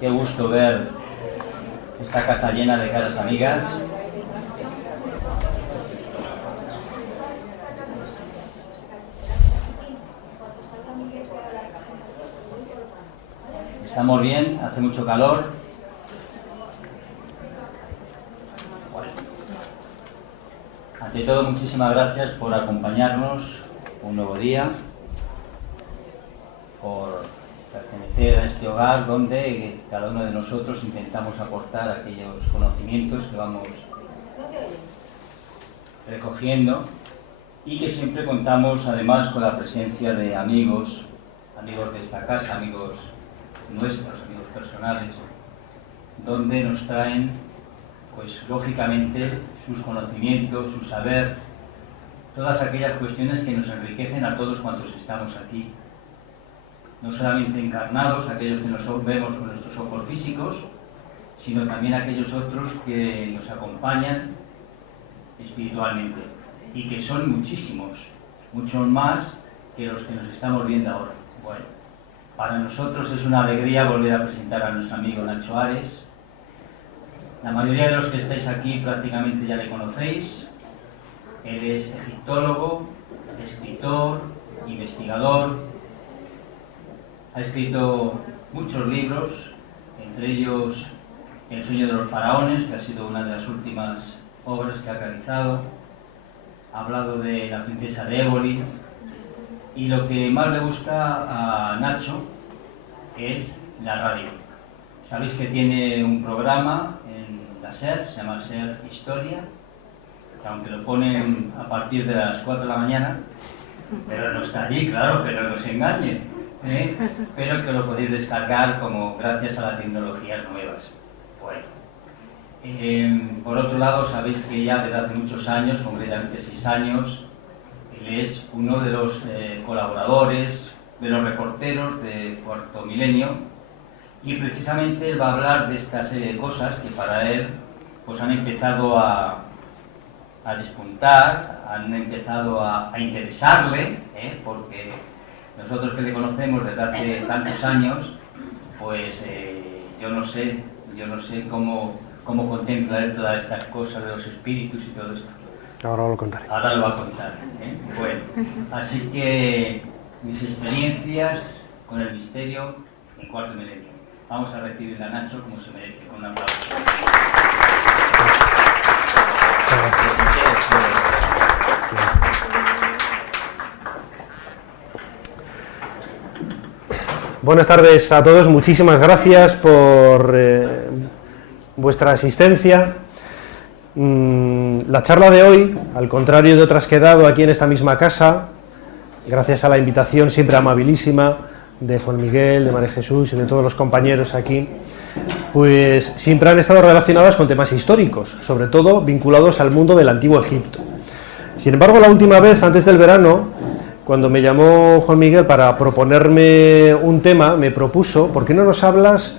Qué gusto ver esta casa llena de caras amigas. Estamos bien, hace mucho calor. Bueno. Ante todo, muchísimas gracias por acompañarnos un nuevo día, por pertenecer a este hogar donde cada uno de nosotros intentamos aportar aquellos conocimientos que vamos recogiendo y que siempre contamos además con la presencia de amigos de esta casa, amigos nuestros, amigos personales, donde nos traen, pues lógicamente, sus conocimientos, su saber, todas aquellas cuestiones que nos enriquecen a todos cuantos estamos aquí. No solamente encarnados, aquellos que nos vemos con nuestros ojos físicos, sino también aquellos otros que nos acompañan espiritualmente y que son muchísimos, muchos más que los que nos estamos viendo ahora. Bueno, para nosotros es una alegría volver a presentar a nuestro amigo Nacho Ares. La mayoría de los que estáis aquí prácticamente ya le conocéis. Él es egiptólogo, escritor, investigador. Ha escrito muchos libros, entre ellos El sueño de los faraones, que ha sido una de las últimas obras que ha realizado. Ha hablado de la princesa de Éboli. Y lo que más le gusta a Nacho es la radio. Sabéis que tiene un programa en la SER, se llama SER Historia, que aunque lo ponen a partir de las 4 de la mañana, pero no está allí, claro, pero no se engañen. Pero que lo podéis descargar como gracias a las tecnologías nuevas. Bueno, por otro lado, sabéis que ya desde hace muchos años, concretamente 6 años, él es uno de los colaboradores, de los reporteros de Cuarto Milenio, y precisamente él va a hablar de esta serie de cosas que para él pues han empezado a despuntar, han empezado a interesarle, porque nosotros que le conocemos desde hace tantos años, pues yo no sé cómo contempla él todas estas cosas de los espíritus y todo esto. Ahora lo contaré. Ahora lo va a contar. Bueno, así que mis experiencias con el misterio en Cuarto Milenio. Vamos a recibir a Nacho como se merece, con un aplauso. Buenas tardes a todos, muchísimas gracias por vuestra asistencia. La charla de hoy, al contrario de otras que he dado aquí en esta misma casa, gracias a la invitación siempre amabilísima de Juan Miguel, de María Jesús y de todos los compañeros aquí, pues siempre han estado relacionadas con temas históricos, sobre todo vinculados al mundo del Antiguo Egipto. Sin embargo, la última vez, antes del verano, cuando me llamó Juan Miguel para proponerme un tema, me propuso, ¿por qué no nos hablas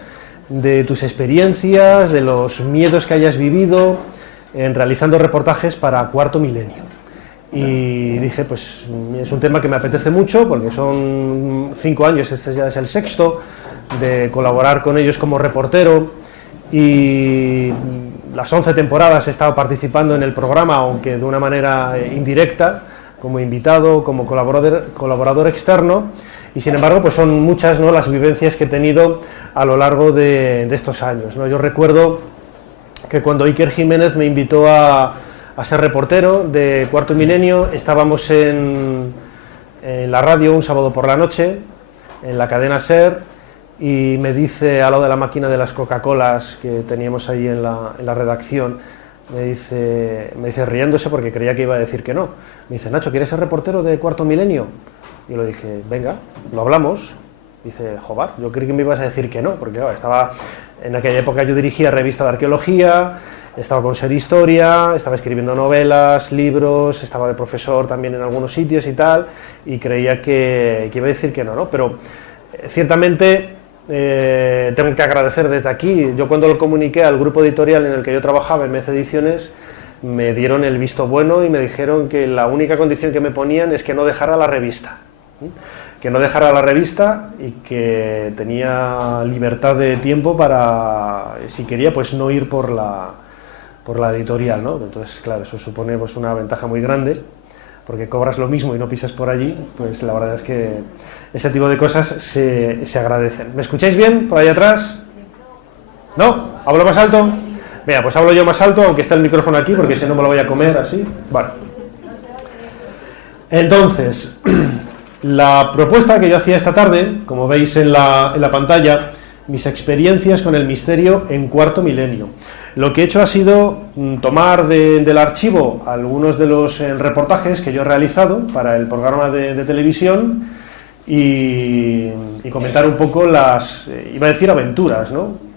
de tus experiencias, de los miedos que hayas vivido en realizando reportajes para Cuarto Milenio? Y dije, pues es un tema que me apetece mucho, porque son 5 años, este ya es el 6º, de colaborar con ellos como reportero, y las 11 temporadas he estado participando en el programa, aunque de una manera indirecta, como invitado, como colaborador externo, y sin embargo pues son muchas, ¿no?, las vivencias que he tenido a lo largo de estos años, ¿no? Yo recuerdo que cuando Iker Jiménez me invitó a ser reportero de Cuarto Milenio, estábamos en la radio un sábado por la noche, en la cadena SER, y me dice, al lado de la máquina de las Coca-Colas que teníamos ahí en la redacción, me dice riéndose porque creía que iba a decir que no, me dice, Nacho, ¿quieres ser reportero de Cuarto Milenio? Y yo le dije, venga, lo hablamos. Dice, joder, yo creí que me ibas a decir que no, porque claro, estaba, en aquella época yo dirigía revista de arqueología, estaba con Ser Historia, estaba escribiendo novelas, libros, estaba de profesor también en algunos sitios y tal, y creía que iba a decir que no, ¿no? Pero ciertamente tengo que agradecer desde aquí. Yo cuando lo comuniqué al grupo editorial en el que yo trabajaba, en Mece Ediciones, me dieron el visto bueno y me dijeron que la única condición que me ponían es que no dejara la revista. que no dejara la revista y que tenía libertad de tiempo para, si quería, pues no ir por la editorial, ¿no? Entonces, claro, eso supone pues una ventaja muy grande, porque cobras lo mismo y no pisas por allí, pues la verdad es que ese tipo de cosas se agradecen. ¿Me escucháis bien por ahí atrás? ¿No? ¿Hablo más alto? Venga, pues hablo yo más alto, aunque está el micrófono aquí, porque si no me lo voy a comer así. Vale. Entonces, la propuesta que yo hacía esta tarde, como veis en la pantalla, mis experiencias con el misterio en cuarto milenio. Lo que he hecho ha sido tomar del archivo algunos de los reportajes que yo he realizado para el programa de televisión y comentar un poco las, iba a decir aventuras, ¿no?,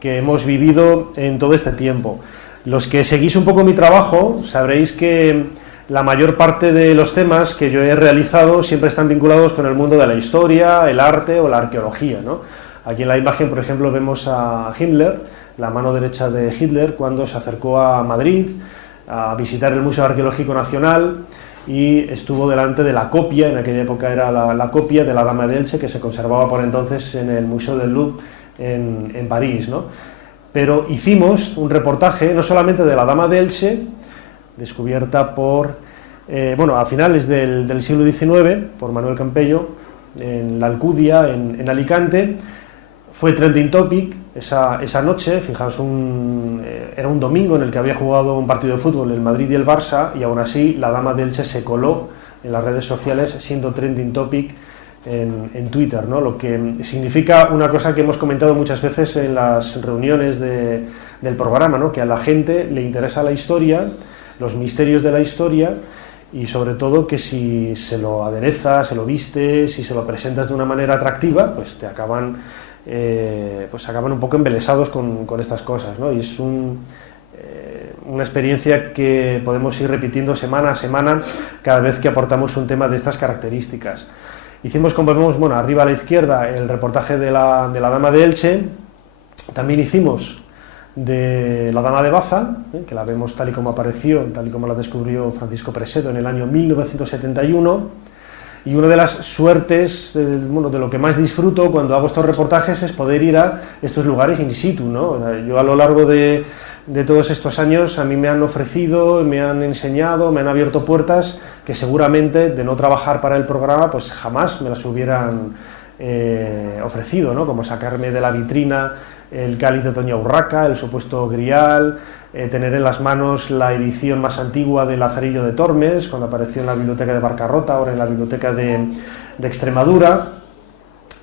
que hemos vivido en todo este tiempo. Los que seguís un poco mi trabajo sabréis que la mayor parte de los temas que yo he realizado siempre están vinculados con el mundo de la historia, el arte o la arqueología, ¿no? Aquí en la imagen, por ejemplo, vemos a Himmler, la mano derecha de Hitler, cuando se acercó a Madrid a visitar el Museo Arqueológico Nacional y estuvo delante de la copia, en aquella época era la copia de la Dama de Elche, que se conservaba por entonces en el Museo del Louvre en París, ¿no? Pero hicimos un reportaje no solamente de la Dama de Elche, descubierta por, a finales del siglo XIX, por Manuel Campello, en la Alcudia, en Alicante. Fue trending topic esa noche, fijaos, era un domingo en el que había jugado un partido de fútbol el Madrid y el Barça, y aún así la Dama de Elche se coló en las redes sociales siendo trending topic en Twitter, ¿no? Lo que significa una cosa que hemos comentado muchas veces en las reuniones del programa, ¿no?, que a la gente le interesa la historia, los misterios de la historia, y sobre todo que si se lo aderezas, se lo vistes, si se lo presentas de una manera atractiva, pues te acaban un poco embelesados con estas cosas, ¿no? Y es una experiencia que podemos ir repitiendo semana a semana cada vez que aportamos un tema de estas características. Hicimos, como vemos, arriba a la izquierda, el reportaje de la Dama de Elche. También hicimos de la Dama de Baza, que la vemos tal y como apareció, tal y como la descubrió Francisco Presedo en el año 1971. Y una de las suertes, de lo que más disfruto cuando hago estos reportajes es poder ir a estos lugares in situ, ¿no? Yo a lo largo de todos estos años a mí me han ofrecido, me han enseñado, me han abierto puertas que seguramente de no trabajar para el programa pues jamás me las hubieran ofrecido, ¿no? Como sacarme de la vitrina el cáliz de Doña Urraca, el supuesto grial, tener en las manos la edición más antigua de Lazarillo de Tormes, cuando apareció en la biblioteca de Barcarrota, ahora en la biblioteca de Extremadura,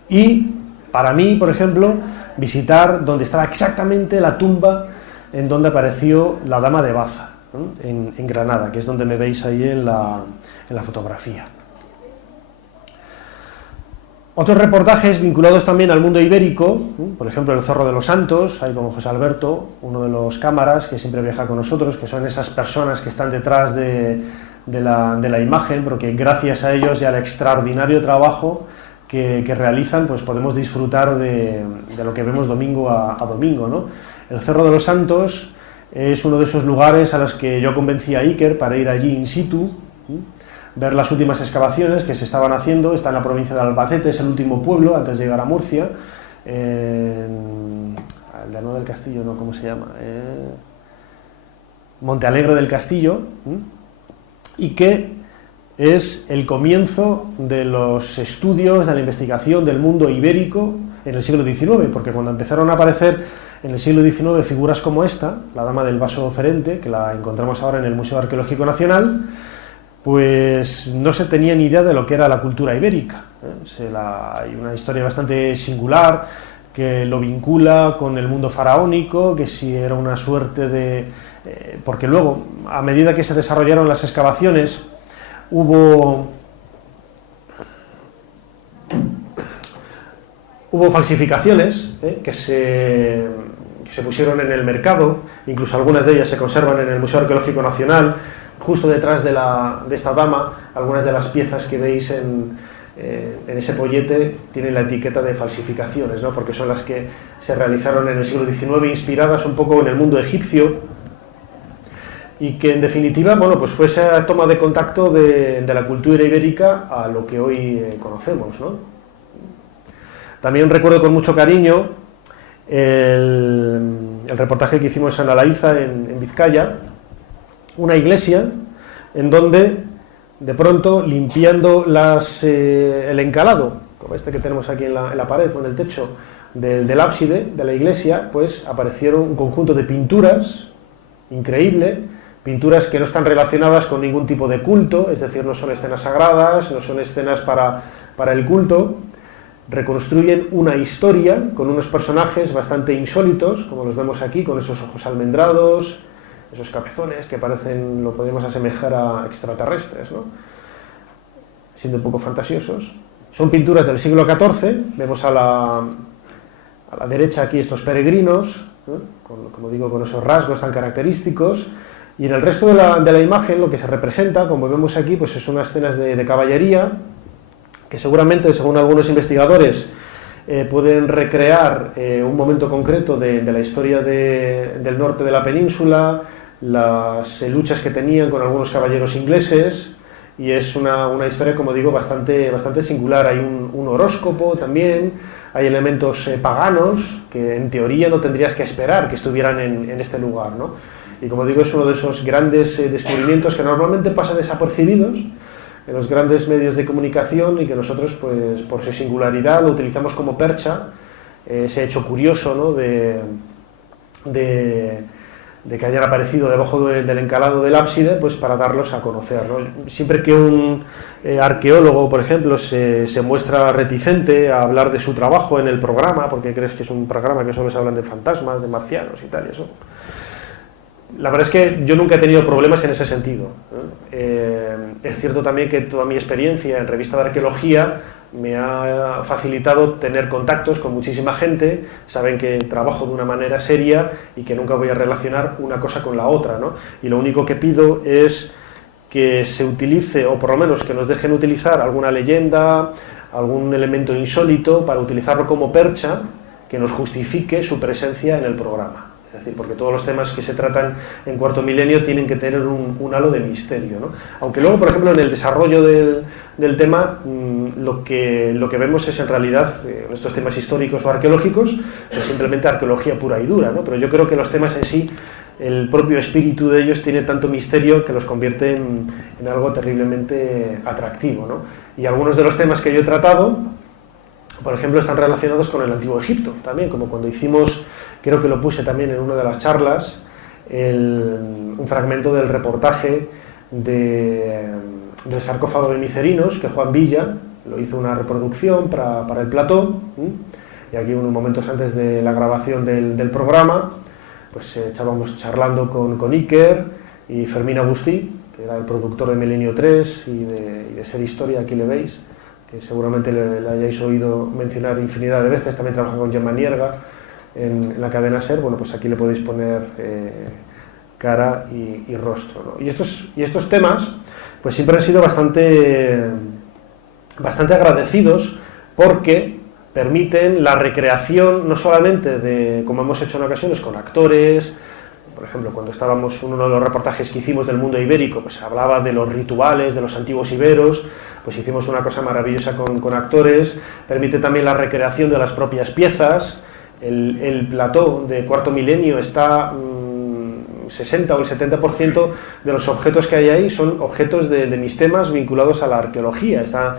y para mí, por ejemplo, visitar donde estaba exactamente la tumba en donde apareció la Dama de Baza, ¿no?, en Granada, que es donde me veis ahí en la fotografía. Otros reportajes vinculados también al mundo ibérico, por ejemplo el Zorro de los Santos, ahí con José Alberto, uno de los cámaras que siempre viaja con nosotros, que son esas personas que están detrás de la imagen, pero que gracias a ellos y al extraordinario trabajo que realizan, pues podemos disfrutar de lo que vemos domingo a domingo, ¿no? El Cerro de los Santos es uno de esos lugares a los que yo convencí a Iker para ir allí in situ, ver las últimas excavaciones que se estaban haciendo. Está en la provincia de Albacete, es el último pueblo antes de llegar a Murcia, Llano del Castillo, ¿no? ¿Cómo se llama? Montealegre del Castillo, y que es el comienzo de los estudios, de la investigación del mundo ibérico en el siglo XIX, porque cuando empezaron a aparecer en el siglo XIX figuras como esta, la Dama del Vaso Oferente, que la encontramos ahora en el Museo Arqueológico Nacional, pues no se tenía ni idea de lo que era la cultura ibérica. Hay una historia bastante singular que lo vincula con el mundo faraónico, que si era una suerte de... porque luego, a medida que se desarrollaron las excavaciones, hubo falsificaciones que se pusieron en el mercado, incluso algunas de ellas se conservan en el Museo Arqueológico Nacional. Justo detrás de esta dama, algunas de las piezas que veis en ese pollete tienen la etiqueta de falsificaciones, ¿no? Porque son las que se realizaron en el siglo XIX, inspiradas un poco en el mundo egipcio, y que en definitiva, bueno, pues fue esa toma de contacto de la cultura ibérica a lo que hoy conocemos, ¿no? También recuerdo con mucho cariño el reportaje que hicimos en Alaiza, en Vizcaya, una iglesia en donde de pronto, limpiando el encalado, como este que tenemos aquí en la pared o en el techo del ábside de la iglesia, pues aparecieron un conjunto de pinturas increíble, pinturas que no están relacionadas con ningún tipo de culto, es decir, no son escenas sagradas, no son escenas para el culto, reconstruyen una historia con unos personajes bastante insólitos, como los vemos aquí, con esos ojos almendrados, esos cabezones que parecen, lo podríamos asemejar a extraterrestres, ¿no? Siendo un poco fantasiosos. Son pinturas del siglo XIV, vemos a la derecha aquí estos peregrinos, ¿no? Como digo, con esos rasgos tan característicos, y en el resto de la imagen lo que se representa, como vemos aquí, pues son unas escenas de caballería, que seguramente, según algunos investigadores, pueden recrear un momento concreto de la historia del norte de la península, las luchas que tenían con algunos caballeros ingleses, y es una historia, como digo, bastante singular. Hay un horóscopo también, hay elementos paganos que en teoría no tendrías que esperar que estuvieran en este lugar, ¿no? Y como digo, es uno de esos grandes descubrimientos que normalmente pasan desapercibidos en los grandes medios de comunicación y que nosotros, pues por su singularidad, lo utilizamos como percha, ese hecho curioso, ¿no? de que hayan aparecido debajo del encalado del ábside, pues para darlos a conocer, ¿no? Siempre que un arqueólogo, por ejemplo, se muestra reticente a hablar de su trabajo en el programa, porque crees que es un programa que solo se hablan de fantasmas, de marcianos y tal, y eso. La verdad es que yo nunca he tenido problemas en ese sentido, ¿eh? Es cierto también que toda mi experiencia en revista de arqueología me ha facilitado tener contactos con muchísima gente, saben que trabajo de una manera seria y que nunca voy a relacionar una cosa con la otra, ¿no? Y lo único que pido es que se utilice, o por lo menos que nos dejen utilizar alguna leyenda, algún elemento insólito para utilizarlo como percha que nos justifique su presencia en el programa. Es decir, porque todos los temas que se tratan en Cuarto Milenio tienen que tener un halo de misterio, ¿no? Aunque luego, por ejemplo, en el desarrollo del tema, lo que vemos es en realidad, estos temas históricos o arqueológicos, pues simplemente arqueología pura y dura, ¿no? Pero yo creo que los temas en sí, el propio espíritu de ellos tiene tanto misterio que los convierte en algo terriblemente atractivo, ¿no? Y algunos de los temas que yo he tratado, por ejemplo, están relacionados con el Antiguo Egipto, también, como cuando hicimos, creo que lo puse también en una de las charlas, un fragmento del reportaje del sarcófago de Micerinos, que Juan Villa lo hizo una reproducción para el plató, y aquí unos momentos antes de la grabación del programa, pues estábamos charlando con Iker y Fermín Agustí, que era el productor de Milenio 3 y de Ser Historia, aquí le veis, que seguramente le hayáis oído mencionar infinidad de veces, también trabaja con Gemma Nierga en la cadena SER. Bueno, pues aquí le podéis poner cara y rostro, ¿no? Y estos temas pues siempre han sido bastante agradecidos, porque permiten la recreación no solamente de, como hemos hecho en ocasiones, con actores. Por ejemplo, cuando estábamos, uno de los reportajes que hicimos del mundo ibérico, pues hablaba de los rituales de los antiguos iberos, pues hicimos una cosa maravillosa con actores. Permite también la recreación de las propias piezas. El plató de Cuarto Milenio está 60 o el 70% de los objetos que hay ahí son objetos de mis temas vinculados a la arqueología. Está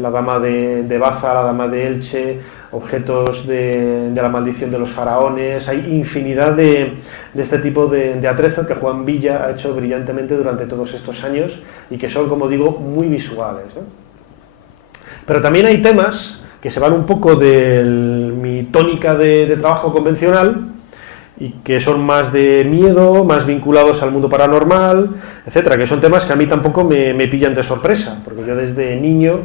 la dama de Baza, la dama de Elche, objetos de la maldición de los faraones. Hay infinidad de este tipo de atrezo que Juan Villa ha hecho brillantemente durante todos estos años y que son, como digo, muy visuales, ¿no? Pero también hay temas que se van un poco de mi tónica de trabajo convencional y que son más de miedo, más vinculados al mundo paranormal, etcétera, que son temas que a mí tampoco me pillan de sorpresa, porque yo desde niño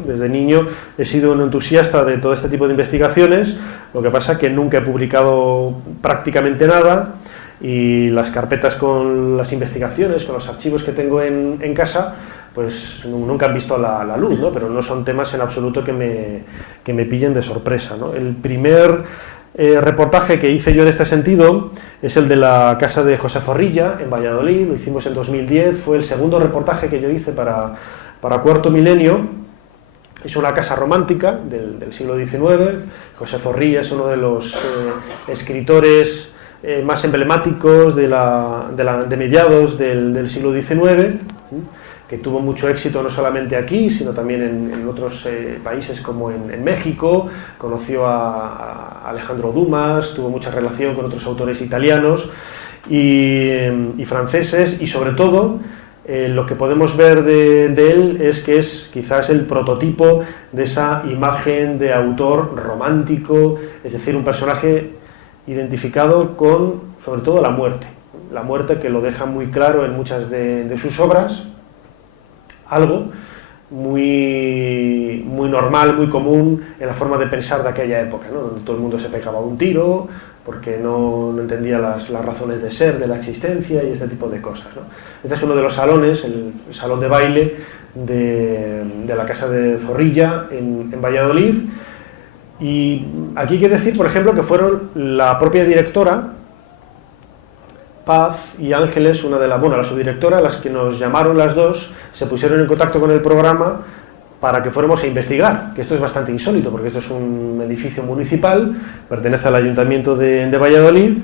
he sido un entusiasta de todo este tipo de investigaciones. Lo que pasa es que nunca he publicado prácticamente nada, y las carpetas con las investigaciones, con los archivos que tengo en casa, pues nunca han visto la luz, ¿no? Pero no son temas en absoluto que me pillen de sorpresa, ¿no? El primer reportaje que hice yo en este sentido es el de la casa de José Zorrilla en Valladolid, lo hicimos en 2010, fue el segundo reportaje que yo hice para Cuarto Milenio. Es una casa romántica del siglo XIX. José Zorrilla es uno de los escritores más emblemáticos de mediados del siglo XIX, que tuvo mucho éxito no solamente aquí, sino también en otros países como en México. Conoció a Alejandro Dumas, tuvo mucha relación con otros autores italianos y franceses, y sobre todo lo que podemos ver de él es que es quizás el prototipo de esa imagen de autor romántico, es decir, un personaje identificado con, sobre todo, la muerte que lo deja muy claro en muchas de sus obras, algo muy normal, muy común en la forma de pensar de aquella época, ¿no? Donde todo el mundo se pegaba un tiro porque no entendía las razones de ser, de la existencia y este tipo de cosas, ¿no? Este es uno de los salones, el salón de baile de la casa de Zorrilla en Valladolid. Y aquí hay que decir, por ejemplo, que fueron la propia directora, Paz y Ángeles, la subdirectora, las que nos llamaron las dos, se pusieron en contacto con el programa para que fuéramos a investigar, que esto es bastante insólito, porque esto es un edificio municipal, pertenece al Ayuntamiento de Valladolid,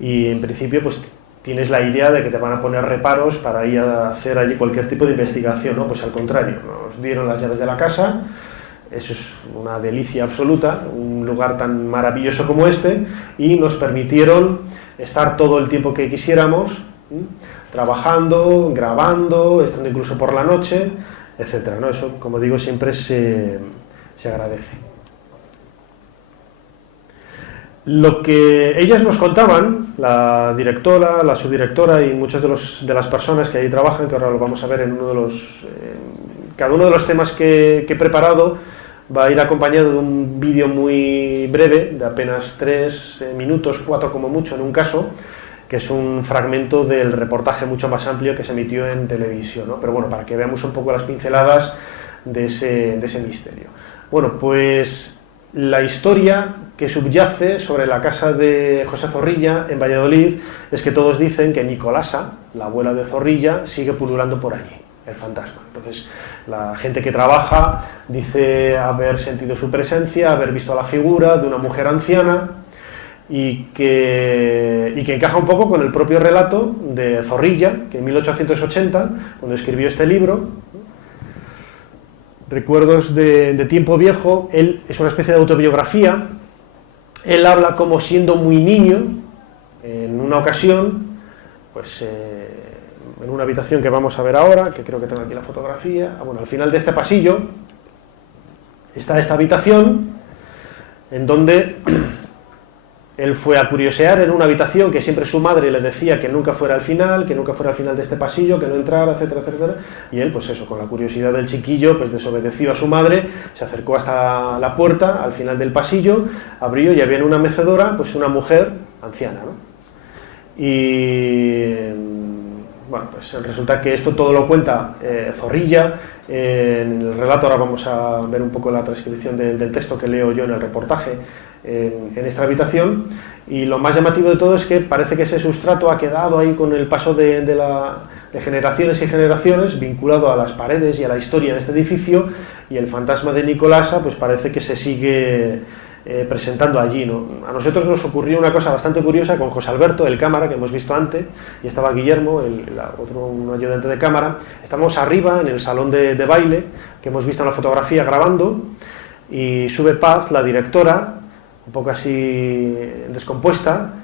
y en principio pues tienes la idea de que te van a poner reparos para ir a hacer allí cualquier tipo de investigación, ¿no? Pues al contrario, nos dieron las llaves de la casa. Eso es una delicia absoluta, un lugar tan maravilloso como este, y nos permitieron estar todo el tiempo que quisiéramos, trabajando, grabando, estando incluso por la noche, etcétera, ¿no? Eso, como digo, siempre se agradece. Lo que ellas nos contaban, la directora, la subdirectora y muchas de las personas que ahí trabajan, que ahora lo vamos a ver en cada uno de los temas que he preparado, va a ir acompañado de un vídeo muy breve, de apenas 3 minutos, 4 como mucho en un caso, que es un fragmento del reportaje mucho más amplio que se emitió en televisión, ¿no? Pero bueno, para que veamos un poco las pinceladas de ese misterio. Bueno, pues la historia que subyace sobre la casa de José Zorrilla en Valladolid es que todos dicen que Nicolasa, la abuela de Zorrilla, sigue pululando por allí, el fantasma. Entonces, la gente que trabaja dice haber sentido su presencia, haber visto la figura de una mujer anciana y que encaja un poco con el propio relato de Zorrilla, que en 1880, cuando escribió este libro, Recuerdos de tiempo viejo, él es una especie de autobiografía. Él habla como siendo muy niño, en una ocasión, pues en una habitación que vamos a ver ahora, que creo que tengo aquí la fotografía. Bueno, al final de este pasillo está esta habitación en donde él fue a curiosear en una habitación que siempre su madre le decía que nunca fuera al final de este pasillo, que no entrara, etcétera, etcétera. Y él, pues eso, con la curiosidad del chiquillo, pues desobedeció a su madre, se acercó hasta la puerta, al final del pasillo, abrió y había en una mecedora, pues una mujer anciana, ¿no? Y bueno, pues resulta que esto todo lo cuenta Zorrilla en el relato. Ahora vamos a ver un poco la transcripción del texto que leo yo en el reportaje en esta habitación, y lo más llamativo de todo es que parece que ese sustrato ha quedado ahí con el paso de generaciones y generaciones, vinculado a las paredes y a la historia de este edificio, y el fantasma de Nicolasa pues parece que se sigue presentando allí, ¿no? A nosotros nos ocurrió una cosa bastante curiosa con José Alberto, el cámara, que hemos visto antes, y estaba Guillermo, un ayudante de cámara. Estamos arriba en el salón de baile, que hemos visto en la fotografía grabando, y sube Paz, la directora, un poco así descompuesta,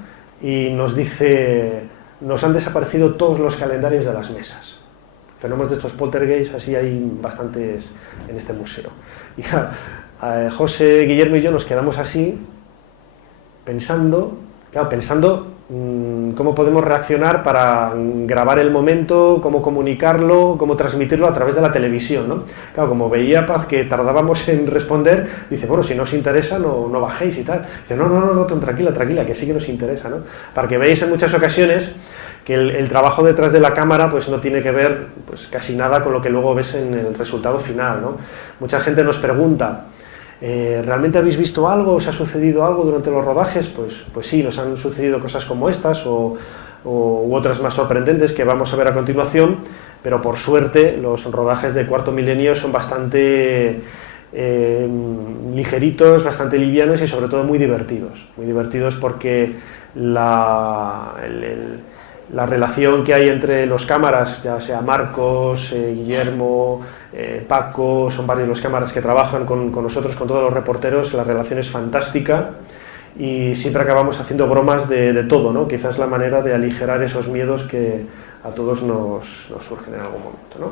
y nos dice: nos han desaparecido todos los calendarios de las mesas. Fenómenos de estos poltergeist, así hay bastantes en este museo. Y José, Guillermo y yo nos quedamos así, pensando cómo podemos reaccionar para grabar el momento, cómo comunicarlo, cómo transmitirlo a través de la televisión, ¿no? Claro, como veía Paz que tardábamos en responder, dice: bueno, si no os interesa, no bajéis y tal. Dice: no, tranquila, que sí que nos interesa, ¿no? Para que veáis en muchas ocasiones que el trabajo detrás de la cámara pues no tiene que ver pues casi nada con lo que luego ves en el resultado final, ¿no? Mucha gente nos pregunta: ¿realmente habéis visto algo? ¿Os ha sucedido algo durante los rodajes? Pues sí, nos han sucedido cosas como estas u otras más sorprendentes que vamos a ver a continuación, pero por suerte los rodajes de Cuarto Milenio son bastante ligeritos, bastante livianos y sobre todo muy divertidos porque la relación que hay entre los cámaras, ya sea Marcos, Guillermo, Paco, son varios los cámaras que trabajan con nosotros, con todos los reporteros, la relación es fantástica y siempre acabamos haciendo bromas de todo, ¿no? Quizás la manera de aligerar esos miedos que a todos nos surgen en algún momento, ¿no?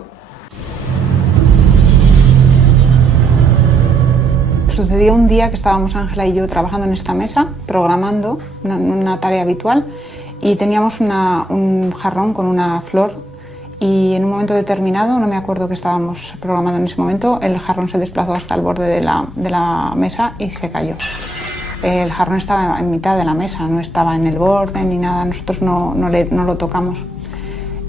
Sucedió un día que estábamos Ángela y yo trabajando en esta mesa, programando una tarea habitual, y teníamos un jarrón con una flor y en un momento determinado, no me acuerdo que estábamos programando en ese momento, el jarrón se desplazó hasta el borde de la mesa y se cayó. El jarrón estaba en mitad de la mesa, no estaba en el borde ni nada, nosotros no lo tocamos.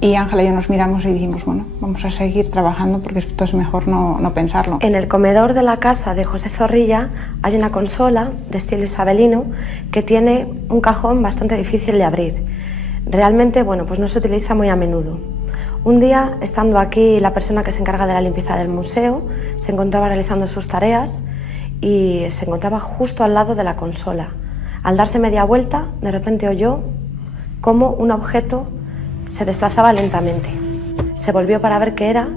Y Ángela y yo nos miramos y dijimos, bueno, vamos a seguir trabajando porque esto es mejor no pensarlo. En el comedor de la casa de José Zorrilla hay una consola de estilo isabelino que tiene un cajón bastante difícil de abrir. Realmente, bueno, pues no se utiliza muy a menudo. Un día, estando aquí la persona que se encarga de la limpieza del museo, se encontraba realizando sus tareas y se encontraba justo al lado de la consola. Al darse media vuelta, de repente oyó cómo un objeto se desplazaba lentamente. Se volvió para ver qué era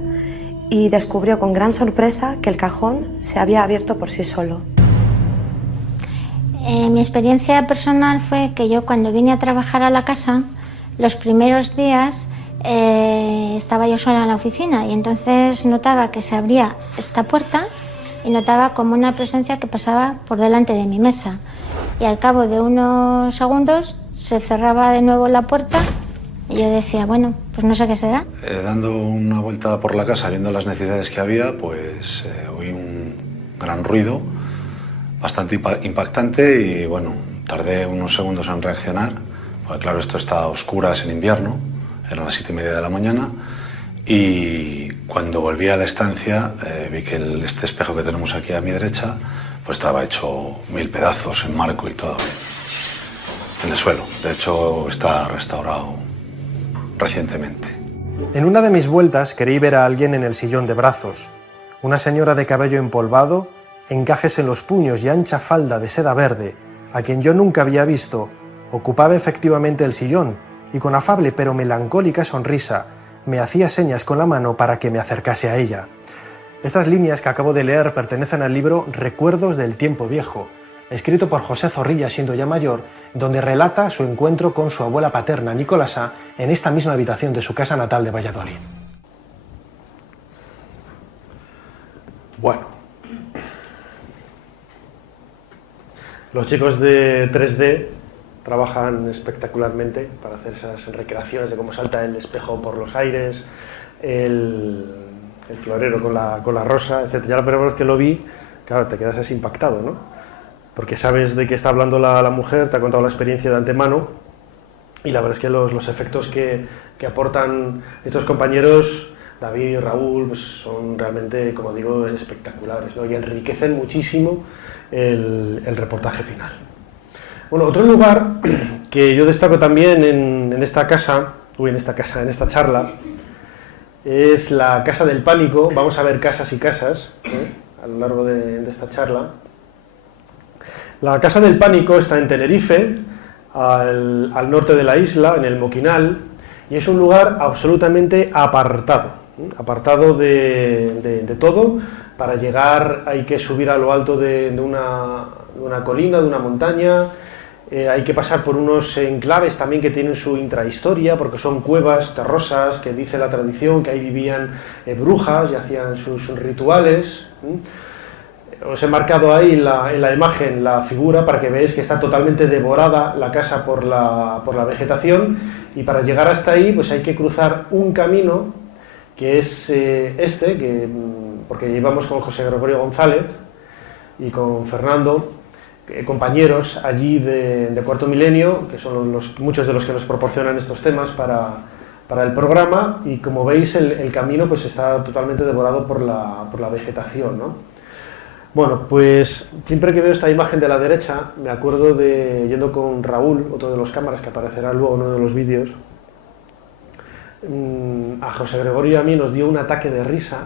y descubrió con gran sorpresa que el cajón se había abierto por sí solo. Mi experiencia personal fue que yo cuando vine a trabajar a la casa, los primeros días estaba yo sola en la oficina y entonces notaba que se abría esta puerta y notaba como una presencia que pasaba por delante de mi mesa. Y al cabo de unos segundos se cerraba de nuevo la puerta y yo decía, bueno, pues no sé qué será. Dando una vuelta por la casa, viendo las necesidades que había, pues oí un gran ruido, bastante impactante y bueno, tardé unos segundos en reaccionar, porque claro, esto está a oscuras en invierno, eran las 7:30 de la mañana y cuando volví a la estancia vi que este espejo que tenemos aquí a mi derecha pues estaba hecho 1000 pedazos en marco y todo en el suelo. De hecho, está restaurado recientemente. En una de mis vueltas creí ver a alguien en el sillón de brazos. Una señora de cabello empolvado, encajes en los puños y ancha falda de seda verde, a quien yo nunca había visto, ocupaba efectivamente el sillón y con afable pero melancólica sonrisa me hacía señas con la mano para que me acercase a ella. Estas líneas que acabo de leer pertenecen al libro Recuerdos del tiempo viejo, escrito por José Zorrilla siendo ya mayor, donde relata su encuentro con su abuela paterna Nicolasa en esta misma habitación de su casa natal de Valladolid. Bueno, los chicos de 3D trabajan espectacularmente para hacer esas recreaciones de cómo salta el espejo por los aires, el florero con la rosa, etc. Ya la primera vez que lo vi, claro, te quedas así impactado, ¿no? Porque sabes de qué está hablando la mujer, te ha contado la experiencia de antemano y la verdad es que los efectos que aportan estos compañeros, David y Raúl, pues son realmente, como digo, espectaculares, ¿no? Y enriquecen muchísimo el reportaje final. Bueno, otro lugar que yo destaco también en esta charla, es la Casa del Pánico. Vamos a ver casas y casas a lo largo de esta charla. La Casa del Pánico está en Tenerife, al norte de la isla, en el Moquinal, y es un lugar absolutamente apartado de todo. Para llegar hay que subir a lo alto de una colina, de una montaña. Hay que pasar por unos enclaves también que tienen su intrahistoria, porque son cuevas terrosas que dice la tradición que ahí vivían brujas y hacían sus rituales. Os he marcado ahí en la imagen la figura para que veáis que está totalmente devorada la casa por la vegetación, y para llegar hasta ahí pues hay que cruzar un camino que es porque llevamos con José Gregorio González y con Fernando, compañeros allí de Cuarto Milenio, que son muchos de los que nos proporcionan estos temas para el programa, y como veis el camino pues está totalmente devorado por la vegetación, ¿no? Bueno, pues siempre que veo esta imagen de la derecha, me acuerdo de yendo con Raúl, otro de los cámaras que aparecerá luego en uno de los vídeos. A José Gregorio y a mí nos dio un ataque de risa.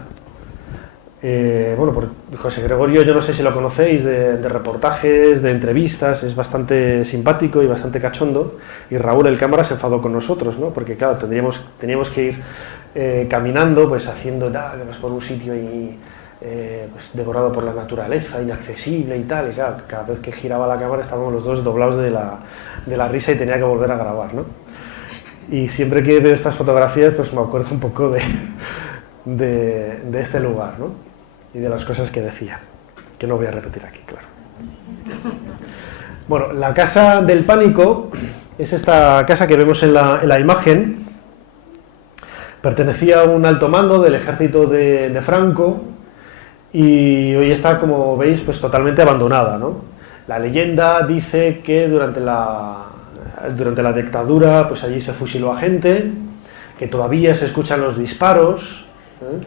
Bueno, por José Gregorio, yo no sé si lo conocéis, de reportajes, de entrevistas, es bastante simpático y bastante cachondo. Y Raúl, el cámara, se enfadó con nosotros, ¿no? Porque claro, teníamos que ir caminando, pues haciendo tal, pues, por un sitio y pues, devorado por la naturaleza, inaccesible y tal. Y claro, cada vez que giraba la cámara estábamos los dos doblados de la risa y tenía que volver a grabar, ¿no? Y siempre que veo estas fotografías, pues me acuerdo un poco de este lugar, ¿no? Y de las cosas que decía, que no voy a repetir aquí, claro. Bueno, la Casa del Pánico es esta casa que vemos en la imagen. Pertenecía a un alto mando del ejército de Franco y hoy está, como veis, pues totalmente abandonada, ¿no? La leyenda dice que durante la dictadura, pues allí se fusiló a gente, que todavía se escuchan los disparos, ¿eh?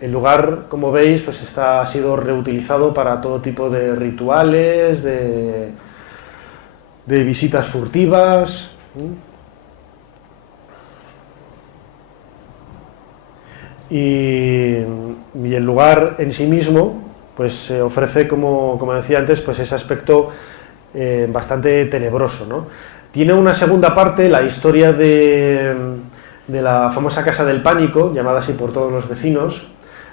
El lugar, como veis, pues ha sido reutilizado para todo tipo de rituales, de visitas furtivas. Y el lugar en sí mismo, pues ofrece, como decía antes, pues ese aspecto bastante tenebroso, ¿no? Tiene una segunda parte, la historia de la famosa Casa del Pánico, llamada así por todos los vecinos,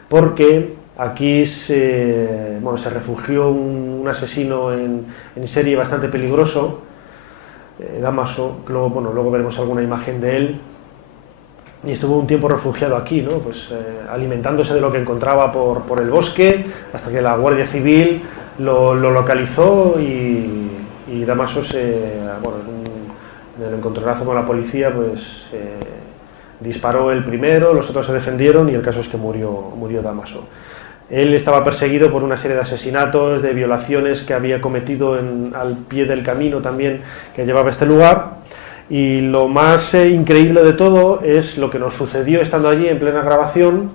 porque aquí se refugió un asesino en serie bastante peligroso, Dámaso. Luego veremos alguna imagen de él, y estuvo un tiempo refugiado aquí, ¿no? Pues alimentándose de lo que encontraba por el bosque, hasta que la Guardia Civil lo localizó y Dámaso en el encontronazo con la policía, pues disparó el primero, los otros se defendieron y el caso es que murió Dámaso. Él estaba perseguido por una serie de asesinatos, de violaciones que había cometido al pie del camino también que llevaba a este lugar. Y lo más increíble de todo es lo que nos sucedió estando allí en plena grabación,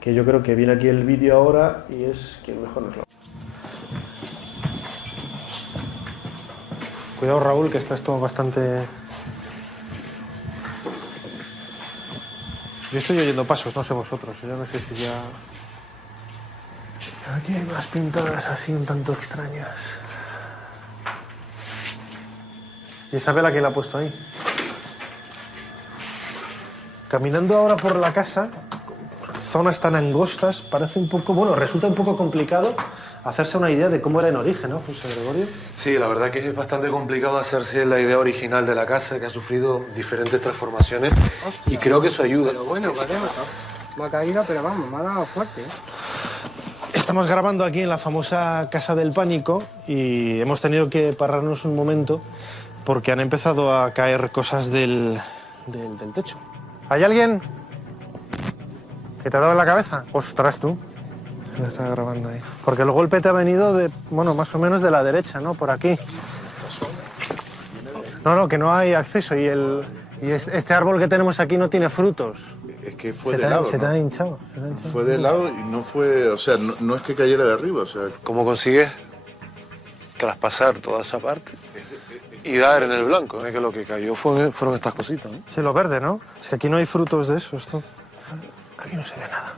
que yo creo que viene aquí el vídeo ahora y es quien mejor nos lo... Cuidado, Raúl, que está esto bastante... Yo estoy oyendo pasos, no sé vosotros, yo no sé si ya... Aquí hay más pintadas así un tanto extrañas. ¿Y esa vela quién la ha puesto ahí? Caminando ahora por la casa, zonas tan angostas, parece un poco... Bueno, resulta un poco complicado hacerse una idea de cómo era en origen, ¿no, José Gregorio? Sí, la verdad que es bastante complicado hacerse la idea original de la casa, que ha sufrido diferentes transformaciones. Hostia, y creo que eso ayuda. Pero bueno, me ha caído, pero vamos, me ha dado fuerte, ¿eh? Estamos grabando aquí en la famosa Casa del Pánico y hemos tenido que pararnos un momento porque han empezado a caer cosas del techo. ¿Hay alguien que te ha dado en la cabeza? Ostras, tú. Me está grabando ahí. Porque el golpe te ha venido más o menos de la derecha, ¿no? Por aquí. No, que no hay acceso y este árbol que tenemos aquí no tiene frutos. Es que fue de lado, Se te ha hinchado. Fue de lado y no fue... O sea, no es que cayera de arriba, o sea... ¿Cómo consigues traspasar toda esa parte y dar en el blanco? Es que lo que cayó fueron estas cositas, ¿no? Sí, lo verde, ¿no? Es que aquí no hay frutos de esos, ¿no? Aquí no se ve nada.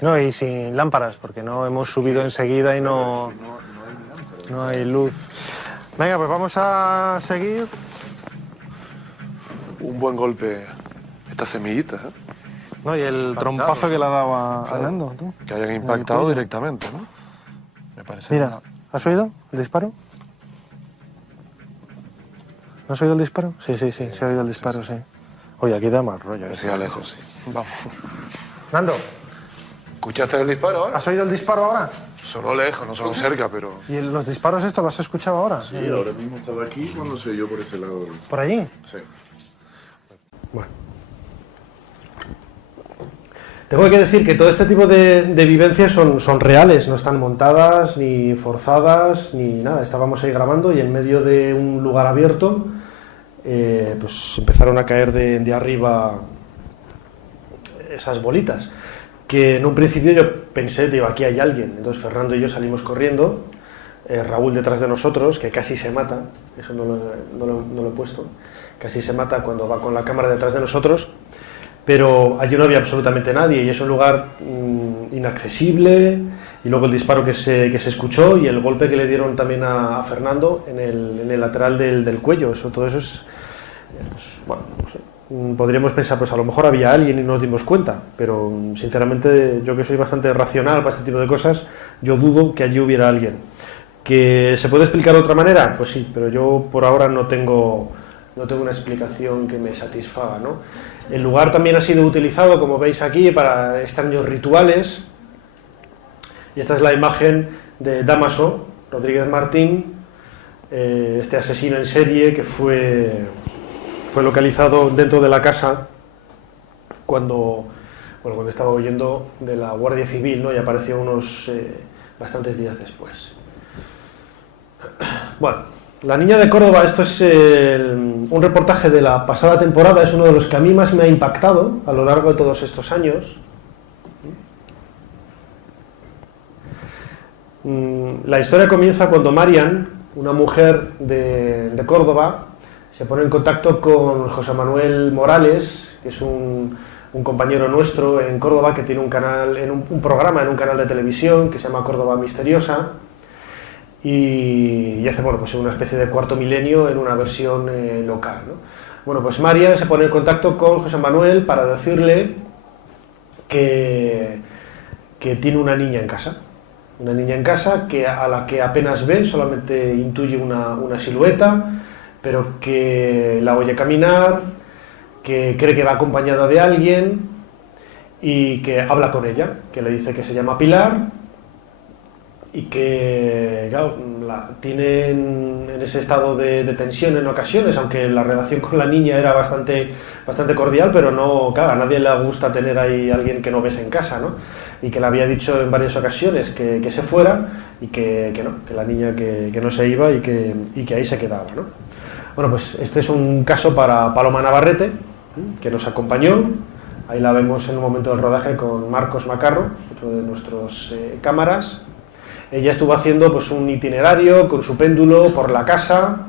No, y sin lámparas, porque no hemos subido enseguida y no hay luz. Venga, pues vamos a seguir. Un buen golpe, estas semillitas, ¿eh? No, y el trompazo que le ha dado a Fernando, tú. Que hayan impactado directamente, ¿no? Me parece... Mira, ¿has oído el disparo? ¿No has oído el disparo? Sí, se ha oído el disparo, sí. Oye, aquí da más rollo. Que siga lejos, sí. Vamos. Nando, ¿Escuchaste el disparo ahora? ¿has oído el disparo ahora? Sonó lejos, no sonó cerca, pero... ¿Y los disparos estos los has escuchado ahora? Sí, ahora mismo estaba aquí cuando se oyó por ese lado. ¿Por allí? Sí. Bueno. Tengo que decir que todo este tipo de vivencias son reales, no están montadas, ni forzadas, ni nada. Estábamos ahí grabando y en medio de un lugar abierto pues empezaron a caer de arriba esas bolitas. que en un principio yo pensé, digo, aquí hay alguien. Entonces Fernando y yo salimos corriendo, Raúl detrás de nosotros, que casi se mata, eso no lo he puesto, casi se mata cuando va con la cámara detrás de nosotros, pero allí no había absolutamente nadie y es un lugar inaccesible, y luego el disparo que se escuchó y el golpe que le dieron también a Fernando en el lateral del cuello, todo eso es, pues, bueno, no sé. Podríamos pensar, pues a lo mejor había alguien y no nos dimos cuenta, pero sinceramente yo que soy bastante racional para este tipo de cosas, yo dudo que allí hubiera alguien. ¿Que se puede explicar de otra manera? Pues sí, pero yo por ahora no tengo una explicación que me satisfaga, ¿no? El lugar también ha sido utilizado, como veis aquí, para extraños rituales, y esta es la imagen de Dámaso Rodríguez Martín, este asesino en serie que fue localizado dentro de la casa cuando estaba huyendo de la Guardia Civil, ¿no? Y apareció bastantes días después. Bueno, La Niña de Córdoba, esto es un reportaje de la pasada temporada, es uno de los que a mí más me ha impactado a lo largo de todos estos años. La historia comienza cuando Marian, una mujer de Córdoba, se pone en contacto con José Manuel Morales, que es un compañero nuestro en Córdoba, que tiene un programa en un canal de televisión que se llama Córdoba Misteriosa, y hace pues una especie de Cuarto Milenio en una versión local, ¿no? Bueno, pues Marian se pone en contacto con José Manuel para decirle que tiene una niña en casa. Una niña en casa a la que apenas ve, solamente intuye una silueta, pero que la oye caminar, que cree que va acompañada de alguien y que habla con ella, que le dice que se llama Pilar y que, claro, la tiene en ese estado de tensión en ocasiones, aunque la relación con la niña era bastante cordial, pero no, claro, a nadie le gusta tener ahí a alguien que no ves en casa, ¿no? Y que le había dicho en varias ocasiones que se fuera y que la niña que no se iba y que ahí se quedaba, ¿no? Bueno, pues este es un caso para Paloma Navarrete, que nos acompañó. Ahí la vemos en un momento del rodaje con Marcos Macarro, otro de nuestros cámaras. Ella estuvo haciendo pues un itinerario con su péndulo por la casa.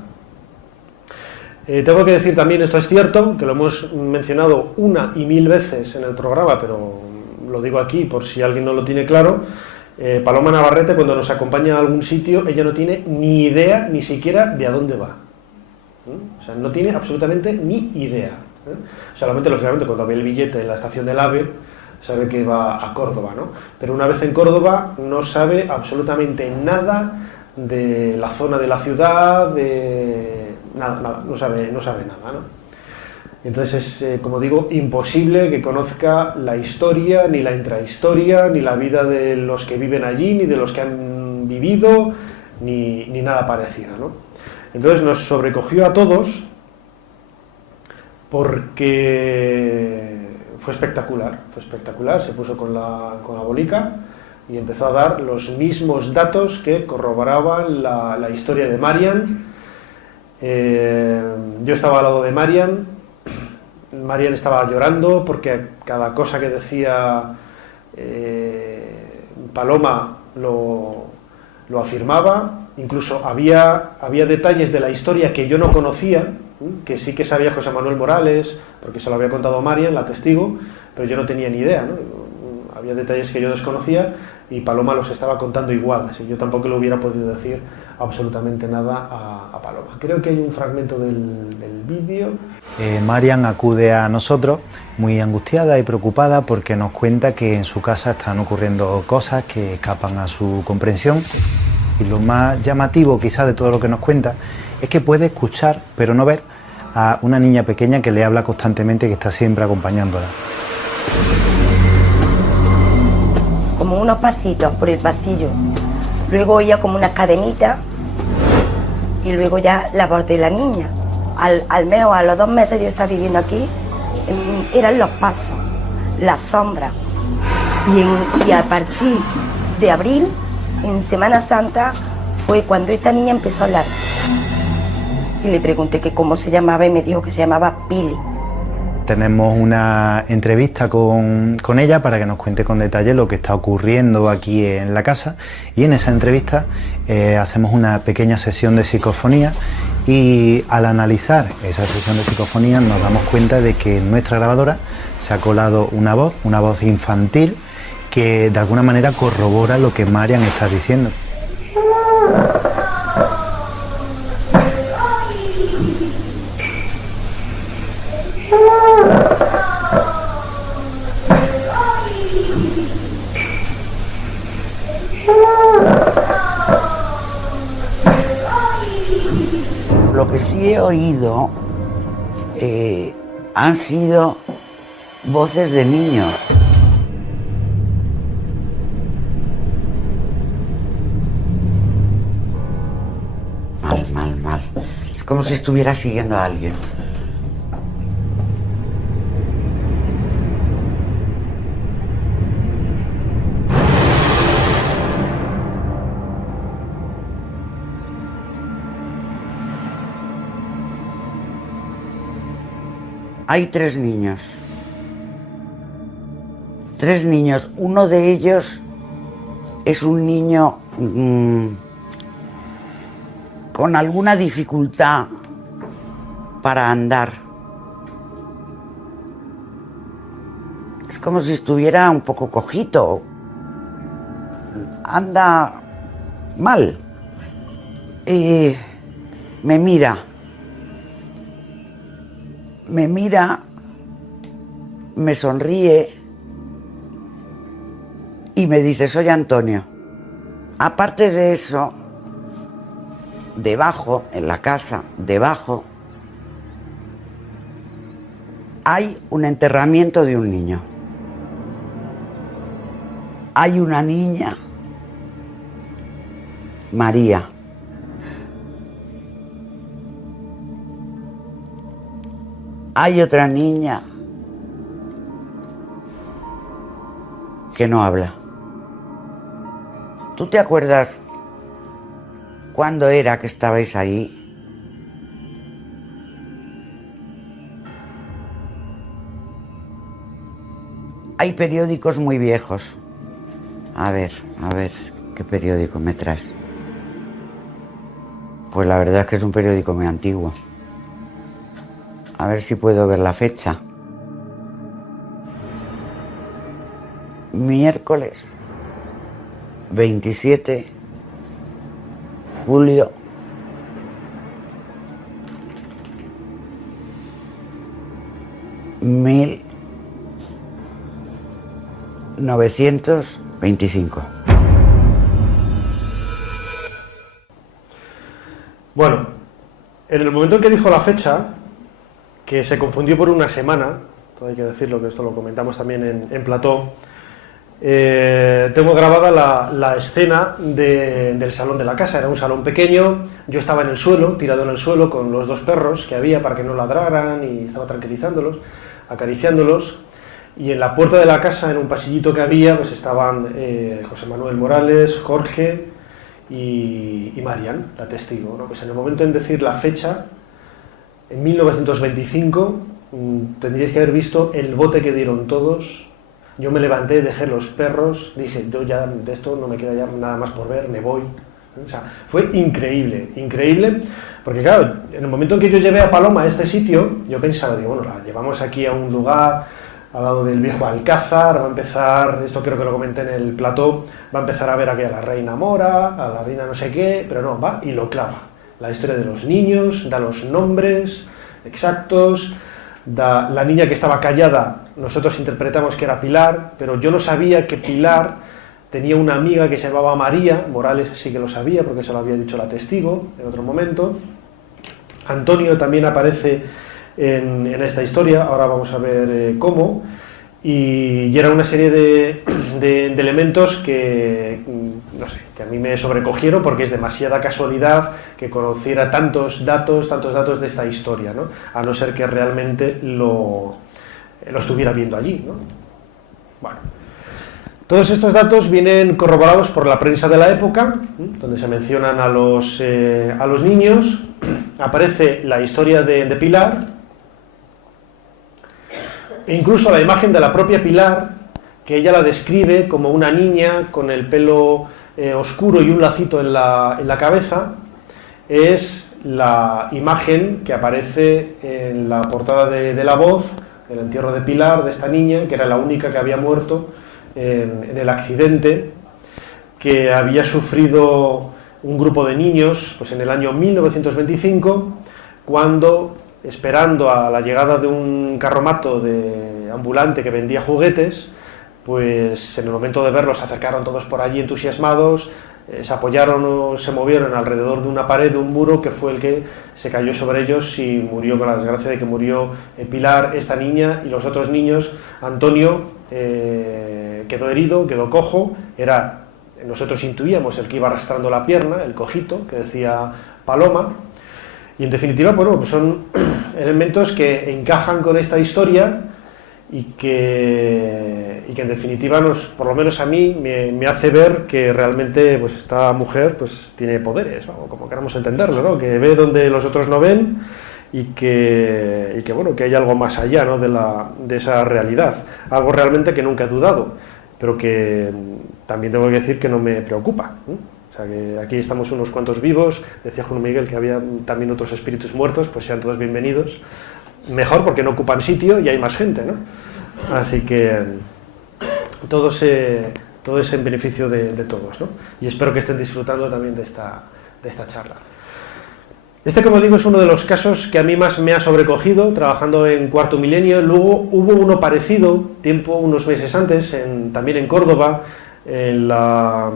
Tengo que decir también, esto es cierto, que lo hemos mencionado 1 y 1000 veces en el programa, pero lo digo aquí por si alguien no lo tiene claro. Paloma Navarrete, cuando nos acompaña a algún sitio, ella no tiene ni idea ni siquiera de a dónde va. O sea, no tiene absolutamente ni idea. Solamente, lógicamente, cuando ve el billete en la estación del AVE, sabe que va a Córdoba, ¿no? Pero una vez en Córdoba no sabe absolutamente nada de la zona de la ciudad, nada, no sabe nada, ¿no? Entonces es, como digo, imposible que conozca la historia, ni la intrahistoria, ni la vida de los que viven allí, ni de los que han vivido, ni nada parecido, ¿no? Entonces nos sobrecogió a todos porque fue espectacular, se puso con la bolica y empezó a dar los mismos datos que corroboraban la historia de Marian. Yo estaba al lado de Marian estaba llorando porque cada cosa que decía Paloma lo afirmaba. Incluso había detalles de la historia que yo no conocía, que sí que sabía José Manuel Morales, porque se lo había contado Marian, la testigo, pero yo no tenía ni idea, ¿no? Había detalles que yo desconocía y Paloma los estaba contando igual, así yo tampoco le hubiera podido decir absolutamente nada a Paloma. Creo que hay un fragmento del vídeo. Marian acude a nosotros muy angustiada y preocupada porque nos cuenta que en su casa están ocurriendo cosas que escapan a su comprensión. Y lo más llamativo quizás de todo lo que nos cuenta es que puede escuchar, pero no ver, a una niña pequeña que le habla constantemente y que está siempre acompañándola. Como unos pasitos por el pasillo, luego oía como una cadenita y luego ya la voz de la niña. Al mes o a los 2 meses yo estaba viviendo aquí, eran los pasos, las sombras. Y a partir de abril, en Semana Santa, fue cuando esta niña empezó a hablar. Y le pregunté que cómo se llamaba y me dijo que se llamaba Pili. tenemos una entrevista con ella para que nos cuente con detalle lo que está ocurriendo aquí en la casa, y en esa entrevista hacemos una pequeña sesión de psicofonía, y al analizar esa sesión de psicofonía nos damos cuenta de que en nuestra grabadora se ha colado una voz infantil que de alguna manera corrobora lo que Marian está diciendo. Lo que sí he oído han sido voces de niños. Mal. Es como si estuviera siguiendo a alguien. Hay tres niños. Uno de ellos es un niño con alguna dificultad para andar. Es como si estuviera un poco cojito. Anda mal. Me mira, me sonríe y me dice: soy Antonio. Aparte de eso, debajo, en la casa, debajo, hay un enterramiento de un niño. Hay una niña, María. Hay otra niña que no habla. ¿Tú te acuerdas cuándo era que estabais ahí? Hay periódicos muy viejos. A ver, ¿qué periódico me traes? Pues la verdad es que es un periódico muy antiguo. A ver si puedo ver la fecha. Miércoles 27 julio ...1925. Bueno, en el momento en que dijo la fecha, que se confundió por una semana, todo hay que decirlo, que esto lo comentamos también en plató, tengo grabada la escena del salón de la casa. Era un salón pequeño, yo estaba en el suelo, tirado en el suelo, con los dos perros que había para que no ladraran, y estaba tranquilizándolos, acariciándolos, y en la puerta de la casa, en un pasillito que había, pues estaban José Manuel Morales, Jorge y Marian, la testigo, ¿no? Pues en el momento en decir la fecha, en 1925, tendríais que haber visto el bote que dieron todos. Yo me levanté, dejé los perros, dije: yo ya de esto no me queda ya nada más por ver, me voy. O sea, fue increíble, porque claro, en el momento en que yo llevé a Paloma a este sitio, yo pensaba, digo, bueno, la llevamos aquí a un lugar al lado del viejo Alcázar, va a empezar, esto creo que lo comenté en el plató, va a empezar a ver aquí a la reina Mora, a la reina no sé qué, pero no, va y lo clava. La historia de los niños, da los nombres exactos, da la niña que estaba callada, nosotros interpretamos que era Pilar, pero yo no sabía que Pilar tenía una amiga que se llamaba María. Morales sí que lo sabía porque se lo había dicho la testigo en otro momento. Antonio también aparece en esta historia, ahora vamos a ver cómo, y era una serie de elementos que, no sé, que a mí me sobrecogieron, porque es demasiada casualidad que conociera tantos datos de esta historia, ¿no? A no ser que realmente lo estuviera viendo allí, ¿no? Bueno, todos estos datos vienen corroborados por la prensa de la época, donde se mencionan a los niños. Aparece la historia de Pilar, E incluso la imagen de la propia Pilar, que ella la describe como una niña con el pelo oscuro y un lacito en la cabeza, es la imagen que aparece en la portada de La Voz, el entierro de Pilar, de esta niña, que era la única que había muerto en el accidente que había sufrido un grupo de niños pues en el año 1925, cuando, esperando a la llegada de un carromato de ambulante que vendía juguetes, pues en el momento de verlos se acercaron todos por allí entusiasmados, se apoyaron o se movieron alrededor de una pared, de un muro, que fue el que se cayó sobre ellos y murió, con la desgracia de que murió Pilar, esta niña, y los otros niños. Antonio quedó herido, quedó cojo, nosotros intuíamos el que iba arrastrando la pierna, el cojito, que decía Paloma, y en definitiva, bueno, pues son elementos que encajan con esta historia y que en definitiva, por lo menos a mí, me hace ver que realmente pues esta mujer pues tiene poderes, ¿no? Como queramos entenderlo, ¿no? Que ve donde los otros no ven y que bueno, que hay algo más allá, ¿no? de esa realidad, algo realmente que nunca he dudado, pero que también tengo que decir que no me preocupa, ¿no? O sea, que aquí estamos unos cuantos vivos, decía Juan Miguel que había también otros espíritus muertos, pues sean todos bienvenidos, mejor porque no ocupan sitio y hay más gente, ¿no? Así que todo es en beneficio de todos, ¿no? Y espero que estén disfrutando también de esta charla. Como digo, es uno de los casos que a mí más me ha sobrecogido trabajando en Cuarto Milenio. Luego hubo uno parecido, unos meses antes, también en Córdoba, en la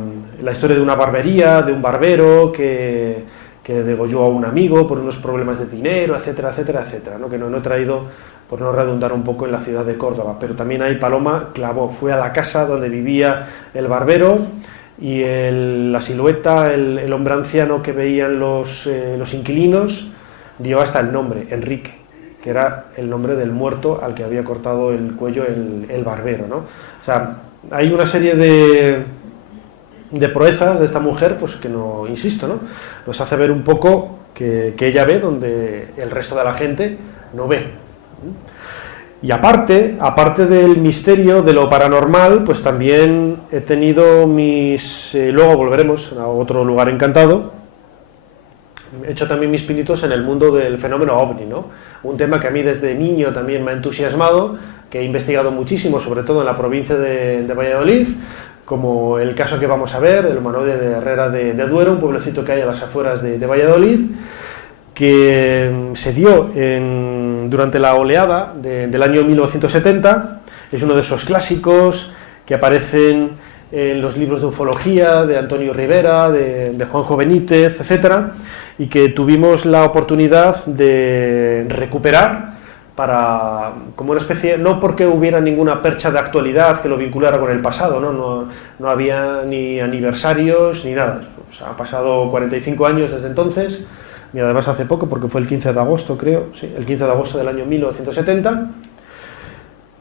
historia de una barbería, de un barbero que degolló a un amigo por unos problemas de dinero, etcétera, etcétera, etcétera, ¿no? Que no he traído por no redundar un poco en la ciudad de Córdoba, pero también ahí Paloma fue a la casa donde vivía el barbero, y la silueta, el hombre anciano que veían los inquilinos, dio hasta el nombre, Enrique, que era el nombre del muerto al que había cortado el cuello el barbero, ¿no? O sea, hay una serie de proezas de esta mujer, pues que no, insisto, ¿no? Nos hace ver un poco que ella ve donde el resto de la gente no ve. Y aparte del misterio, de lo paranormal, pues también he tenido luego volveremos a otro lugar encantado, he hecho también mis pinitos en el mundo del fenómeno OVNI, ¿no? Un tema que a mí desde niño también me ha entusiasmado, que he investigado muchísimo, sobre todo en la provincia de Valladolid, como el caso que vamos a ver, del humanoide de Herrera de Duero, un pueblecito que hay a las afueras de Valladolid, que se dio durante la oleada del año 1970. Es uno de esos clásicos que aparecen en los libros de ufología de Antonio Rivera, de Juanjo Benítez, etcétera, y que tuvimos la oportunidad de recuperar como una especie, no porque hubiera ninguna percha de actualidad que lo vinculara con el pasado, no había ni aniversarios ni nada. O sea, han pasado 45 años desde entonces, y además hace poco, porque fue el 15 de agosto, creo, sí, el 15 de agosto del año 1970,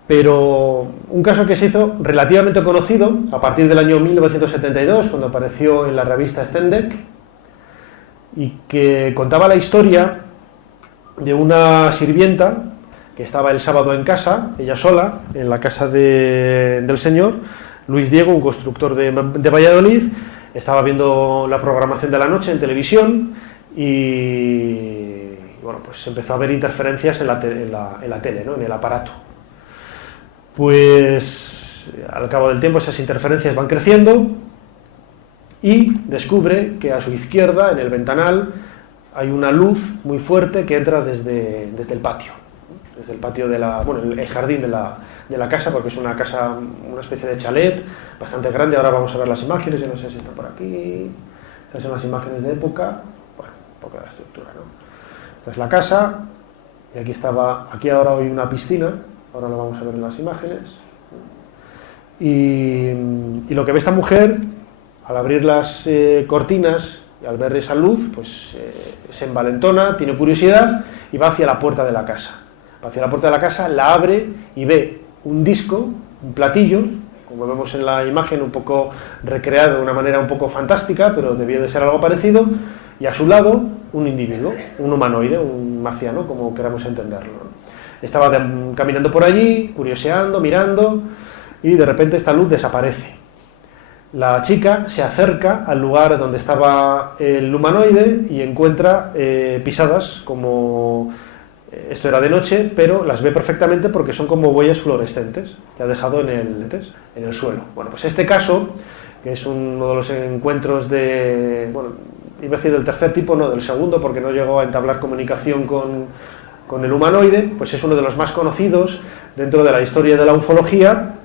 pero un caso que se hizo relativamente conocido a partir del año 1972, cuando apareció en la revista Stendek, y que contaba la historia de una sirvienta que estaba el sábado en casa, ella sola, en la casa del señor Luis Diego, un constructor de Valladolid. Estaba viendo la programación de la noche en televisión y bueno, pues empezó a haber interferencias en la tele, ¿no? En el aparato. Pues al cabo del tiempo esas interferencias van creciendo y descubre que a su izquierda, en el ventanal, hay una luz muy fuerte que entra desde el patio. Desde el patio el jardín de la casa, porque es una casa, una especie de chalet bastante grande. Ahora vamos a ver las imágenes, yo no sé si está por aquí. Estas son las imágenes de época, bueno, un poco de la estructura, ¿no? Esta es la casa, y aquí ahora hay una piscina, ahora lo vamos a ver en las imágenes. Y lo que ve esta mujer, al abrir las cortinas y al ver esa luz, pues se envalentona, tiene curiosidad y va hacia la puerta de la casa. La abre y ve un disco, un platillo, como vemos en la imagen, un poco recreado de una manera un poco fantástica, pero debió de ser algo parecido, y a su lado un individuo, un humanoide, un marciano, como queramos entenderlo, ¿no? Estaba caminando por allí, curioseando, mirando, y de repente esta luz desaparece. La chica se acerca al lugar donde estaba el humanoide y encuentra pisadas, como esto era de noche, pero las ve perfectamente porque son como huellas fluorescentes que ha dejado en el suelo. Bueno, pues este caso, que es uno de los encuentros de, bueno, iba a decir del tercer tipo, no, del segundo, porque no llegó a entablar comunicación con el humanoide, pues es uno de los más conocidos dentro de la historia de la ufología.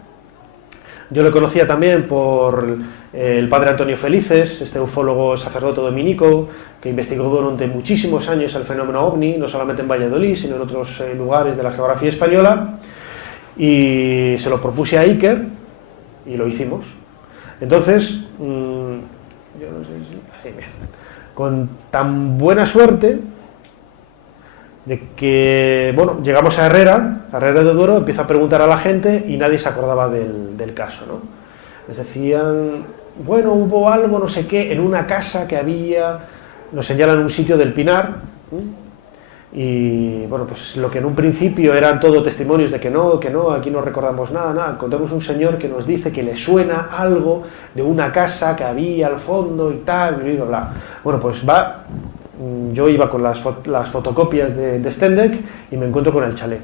Yo lo conocía también por el padre Antonio Felices, este ufólogo sacerdote dominico, que investigó durante muchísimos años el fenómeno OVNI, no solamente en Valladolid, sino en otros lugares de la geografía española, y se lo propuse a Iker, y lo hicimos. Entonces, yo no sé si... Así, con tan buena suerte de que, bueno, llegamos a Herrera de Duero, empiezo a preguntar a la gente y nadie se acordaba del caso, ¿no? Les decían, bueno, hubo algo, no sé qué, en una casa que había, nos señalan un sitio del Pinar, y bueno, pues lo que en un principio eran todo testimonios de que no, aquí no recordamos nada, encontramos un señor que nos dice que le suena algo de una casa que había al fondo y tal, bla, bla. Bueno, pues yo iba con las fotocopias de Stendek y me encuentro con el chalet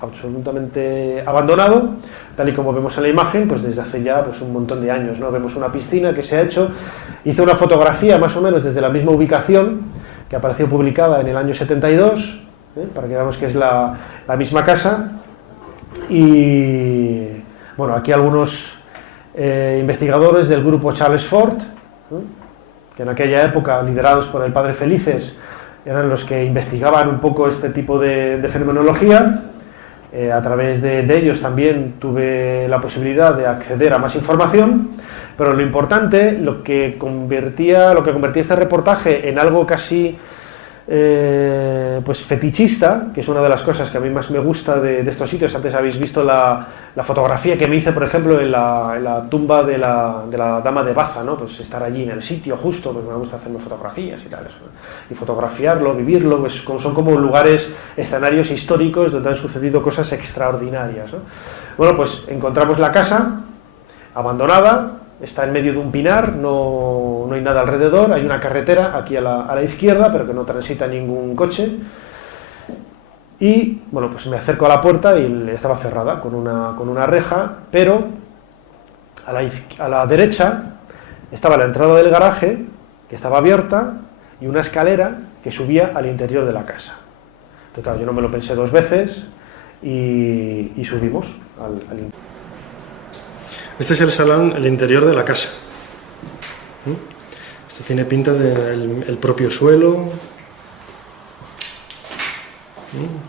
absolutamente abandonado, tal y como vemos en la imagen, pues desde hace ya pues un montón de años, ¿no? Vemos una piscina que se ha hecho, hice una fotografía más o menos desde la misma ubicación, que apareció publicada en el año 72, para que veamos que es la misma casa, y bueno, aquí algunos investigadores del grupo Charles Fort, que en aquella época, liderados por el padre Felices, eran los que investigaban un poco este tipo de fenomenología. A través de ellos también tuve la posibilidad de acceder a más información, pero lo importante, lo que convertía este reportaje en algo casi pues fetichista, que es una de las cosas que a mí más me gusta de estos sitios. Antes habéis visto la fotografía que me hice, por ejemplo, en la tumba de la dama de Baza, ¿no? Pues estar allí en el sitio justo, pues me gusta hacerme fotografías y tal, y fotografiarlo, vivirlo, pues son como lugares, escenarios históricos donde han sucedido cosas extraordinarias, ¿no? Bueno, pues encontramos la casa abandonada, está en medio de un pinar, no hay nada alrededor, hay una carretera aquí a la izquierda, pero que no transita ningún coche. Y bueno, pues me acerco a la puerta y estaba cerrada con una reja, pero a la derecha estaba la entrada del garaje, que estaba abierta, y una escalera que subía al interior de la casa. Entonces, claro, yo no me lo pensé dos veces y subimos al interior. Este es el salón, el interior de la casa. Esto tiene pinta del propio suelo.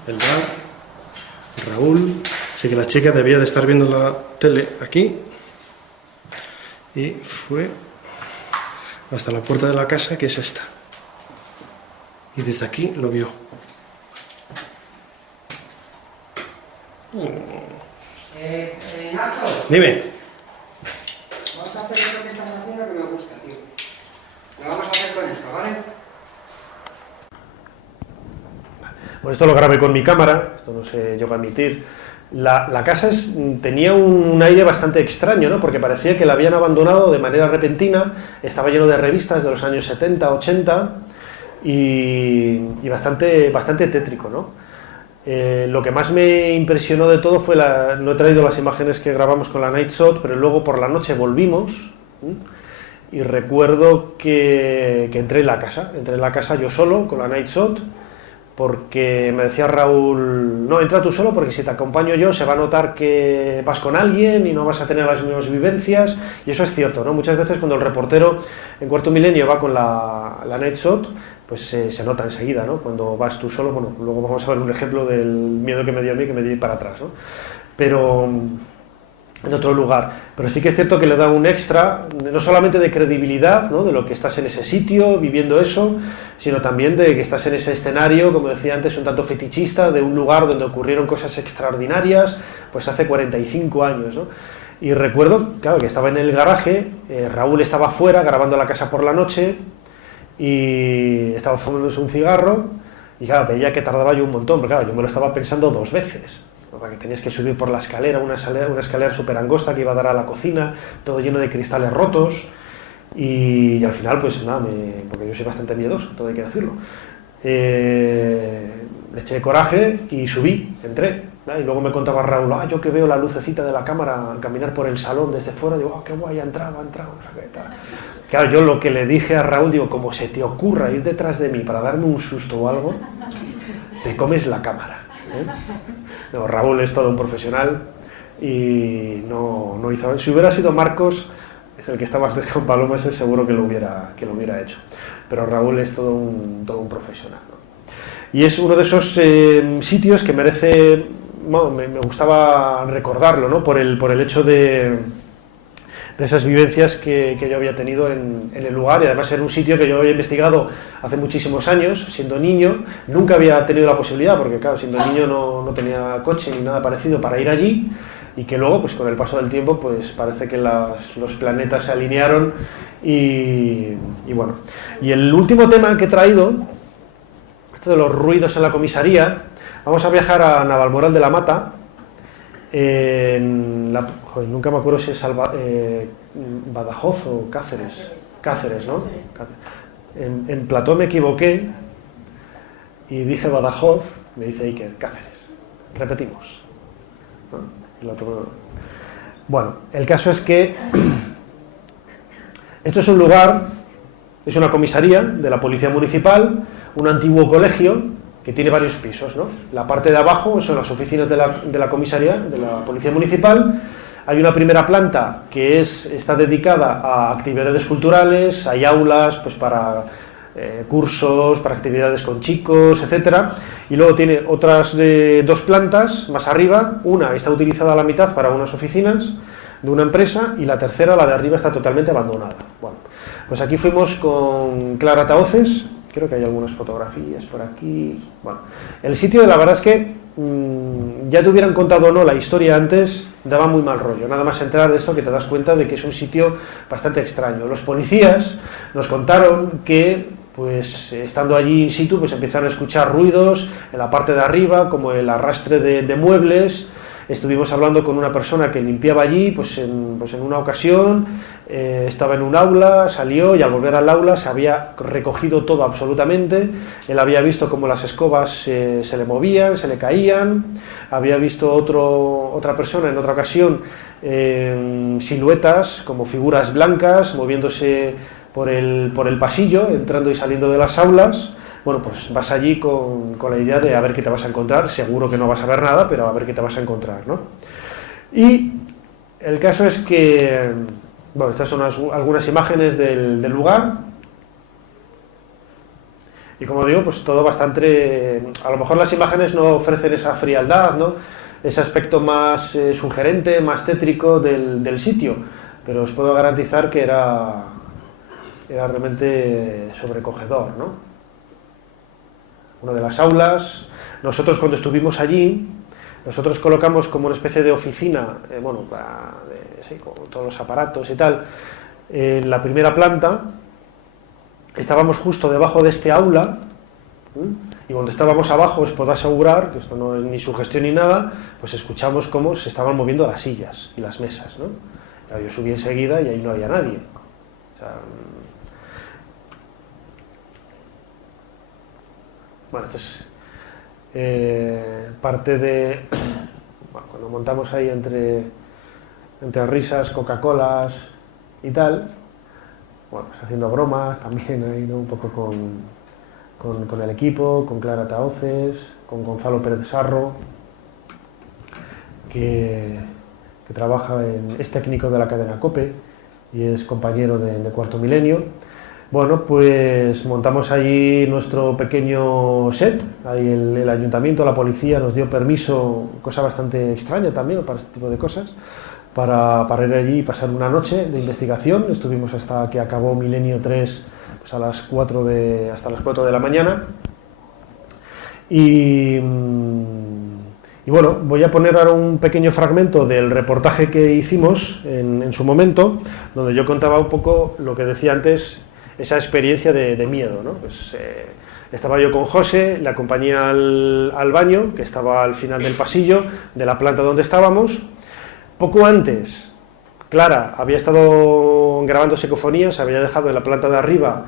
El bar. Raúl. Así que la chica debía de estar viendo la tele aquí. Y fue hasta la puerta de la casa, que es esta. Y desde aquí lo vio. Nacho. Dime. Vamos a hacer esto que estás haciendo que me gusta, tío. Lo vamos a hacer con esto, ¿vale? Bueno, esto lo grabé con mi cámara, esto no se llegó a emitir. La casa tenía un aire bastante extraño, ¿no? Porque parecía que la habían abandonado de manera repentina, estaba lleno de revistas de los años 70, 80 y bastante tétrico, ¿no? Lo que más me impresionó de todo fue no he traído las imágenes que grabamos con la Night Shot, pero luego por la noche volvimos, y recuerdo que entré en la casa yo solo con la Night Shot, porque me decía Raúl, no, entra tú solo porque si te acompaño yo se va a notar que vas con alguien y no vas a tener las mismas vivencias, y eso es cierto, ¿no? Muchas veces cuando el reportero en Cuarto Milenio va con la Night Shot, pues se nota enseguida, ¿no? Cuando vas tú solo, bueno, luego vamos a ver un ejemplo del miedo que me dio a mí, que me dio ir para atrás, ¿no? Pero en otro lugar, pero sí que es cierto que le da un extra, no solamente de credibilidad, ¿no? De lo que estás en ese sitio, viviendo eso, sino también de que estás en ese escenario, como decía antes, un tanto fetichista, de un lugar donde ocurrieron cosas extraordinarias, pues hace 45 años, ¿no? Y recuerdo, claro, que estaba en el garaje, Raúl estaba fuera grabando la casa por la noche, y estaba fumándose un cigarro, Y claro, veía que tardaba yo un montón, pero claro, yo me lo estaba pensando 2 veces. Porque tenías que subir por la escalera, una escalera súper angosta que iba a dar a la cocina, todo lleno de cristales rotos. Y al final, pues nada, porque yo soy bastante miedoso, todo hay que decirlo. Le eché coraje y subí, entré. Y luego me contaba Raúl, yo que veo la lucecita de la cámara caminar por el salón desde fuera, digo, qué guay, ha entrado. Claro, yo lo que le dije a Raúl, digo, como se te ocurra ir detrás de mí para darme un susto o algo, te comes la cámara. No, Raúl es todo un profesional y no hizo. Si hubiera sido Marcos, es el que está más cerca con Palomas, es seguro que lo hubiera hecho. Pero Raúl es todo un profesional, ¿no? Y es uno de esos sitios que merece, bueno, me gustaba recordarlo, ¿no? Por el hecho de esas vivencias que yo había tenido en el lugar, y además era un sitio que yo había investigado hace muchísimos años, siendo niño. Nunca había tenido la posibilidad, porque claro, siendo niño no tenía coche ni nada parecido para ir allí, y que luego, pues con el paso del tiempo, pues parece que los planetas se alinearon y bueno. Y el último tema que he traído, esto de los ruidos en la comisaría, vamos a viajar a Navalmoral de la Mata, nunca me acuerdo si es Badajoz o Cáceres, ¿no? En Platón me equivoqué y dije Badajoz, me dice Iker, Cáceres. Repetimos, ¿no? Bueno, el caso es que esto es un lugar, es una comisaría de la Policía Municipal, un antiguo colegio que tiene varios pisos, ¿no? La parte de abajo son las oficinas de la comisaría, de la Policía Municipal. Hay una primera planta que está dedicada a actividades culturales, hay aulas pues para cursos, para actividades con chicos, etcétera. Y luego tiene otras 2 plantas más arriba. Una está utilizada a la mitad para unas oficinas de una empresa y la tercera, la de arriba, está totalmente abandonada. Bueno, pues aquí fuimos con Clara Tahoces. Creo que hay algunas fotografías por aquí. Bueno, el sitio, la verdad es que ya te hubieran contado o no la historia antes, daba muy mal rollo. Nada más entrar de esto que te das cuenta de que es un sitio bastante extraño. Los policías nos contaron que, pues estando allí in situ, pues empezaron a escuchar ruidos en la parte de arriba, como el arrastre de muebles. Estuvimos hablando con una persona que limpiaba allí, pues en una ocasión estaba en un aula, salió y al volver al aula se había recogido todo absolutamente. Él había visto cómo las escobas se le movían, se le caían. Había visto otra persona en otra ocasión siluetas como figuras blancas moviéndose por el pasillo, entrando y saliendo de las aulas. Bueno, pues vas allí con la idea de a ver qué te vas a encontrar. Seguro que no vas a ver nada, pero a ver qué te vas a encontrar, ¿no? Y el caso es que, bueno, estas son algunas imágenes del lugar. Y como digo, pues todo bastante... A lo mejor las imágenes no ofrecen esa frialdad, ¿no? Ese aspecto más sugerente, más tétrico del sitio. Pero os puedo garantizar que era realmente sobrecogedor, ¿no? Una de las aulas, nosotros cuando estuvimos allí, nosotros colocamos como una especie de oficina, con todos los aparatos y tal, en la primera planta. Estábamos justo debajo de este aula, y cuando estábamos abajo, os puedo asegurar, que esto no es ni sugestión ni nada, pues escuchamos cómo se estaban moviendo las sillas y las mesas, ¿no? Yo subí enseguida y ahí no había nadie. O sea, bueno, esto es parte de... Bueno, cuando montamos ahí entre risas, Coca-Colas y tal, bueno, pues haciendo bromas también ahí, ¿no? Un poco con el equipo, con Clara Tahoces, con Gonzalo Pérez Sarro, que trabaja es técnico de la cadena COPE y es compañero de Cuarto Milenio. Bueno, pues montamos allí nuestro pequeño set, ahí el ayuntamiento, la policía nos dio permiso, cosa bastante extraña también para este tipo de cosas, para ir allí y pasar una noche de investigación. Estuvimos hasta que acabó Milenio 3, pues hasta las 4 de la mañana. Y bueno, voy a poner ahora un pequeño fragmento del reportaje que hicimos en su momento, donde yo contaba un poco lo que decía antes, esa experiencia de miedo, ¿no? Pues, Estaba yo con José, le acompañé al baño, que estaba al final del pasillo de la planta donde estábamos. Poco antes, Clara había estado grabando psicofonías, había dejado en la planta de arriba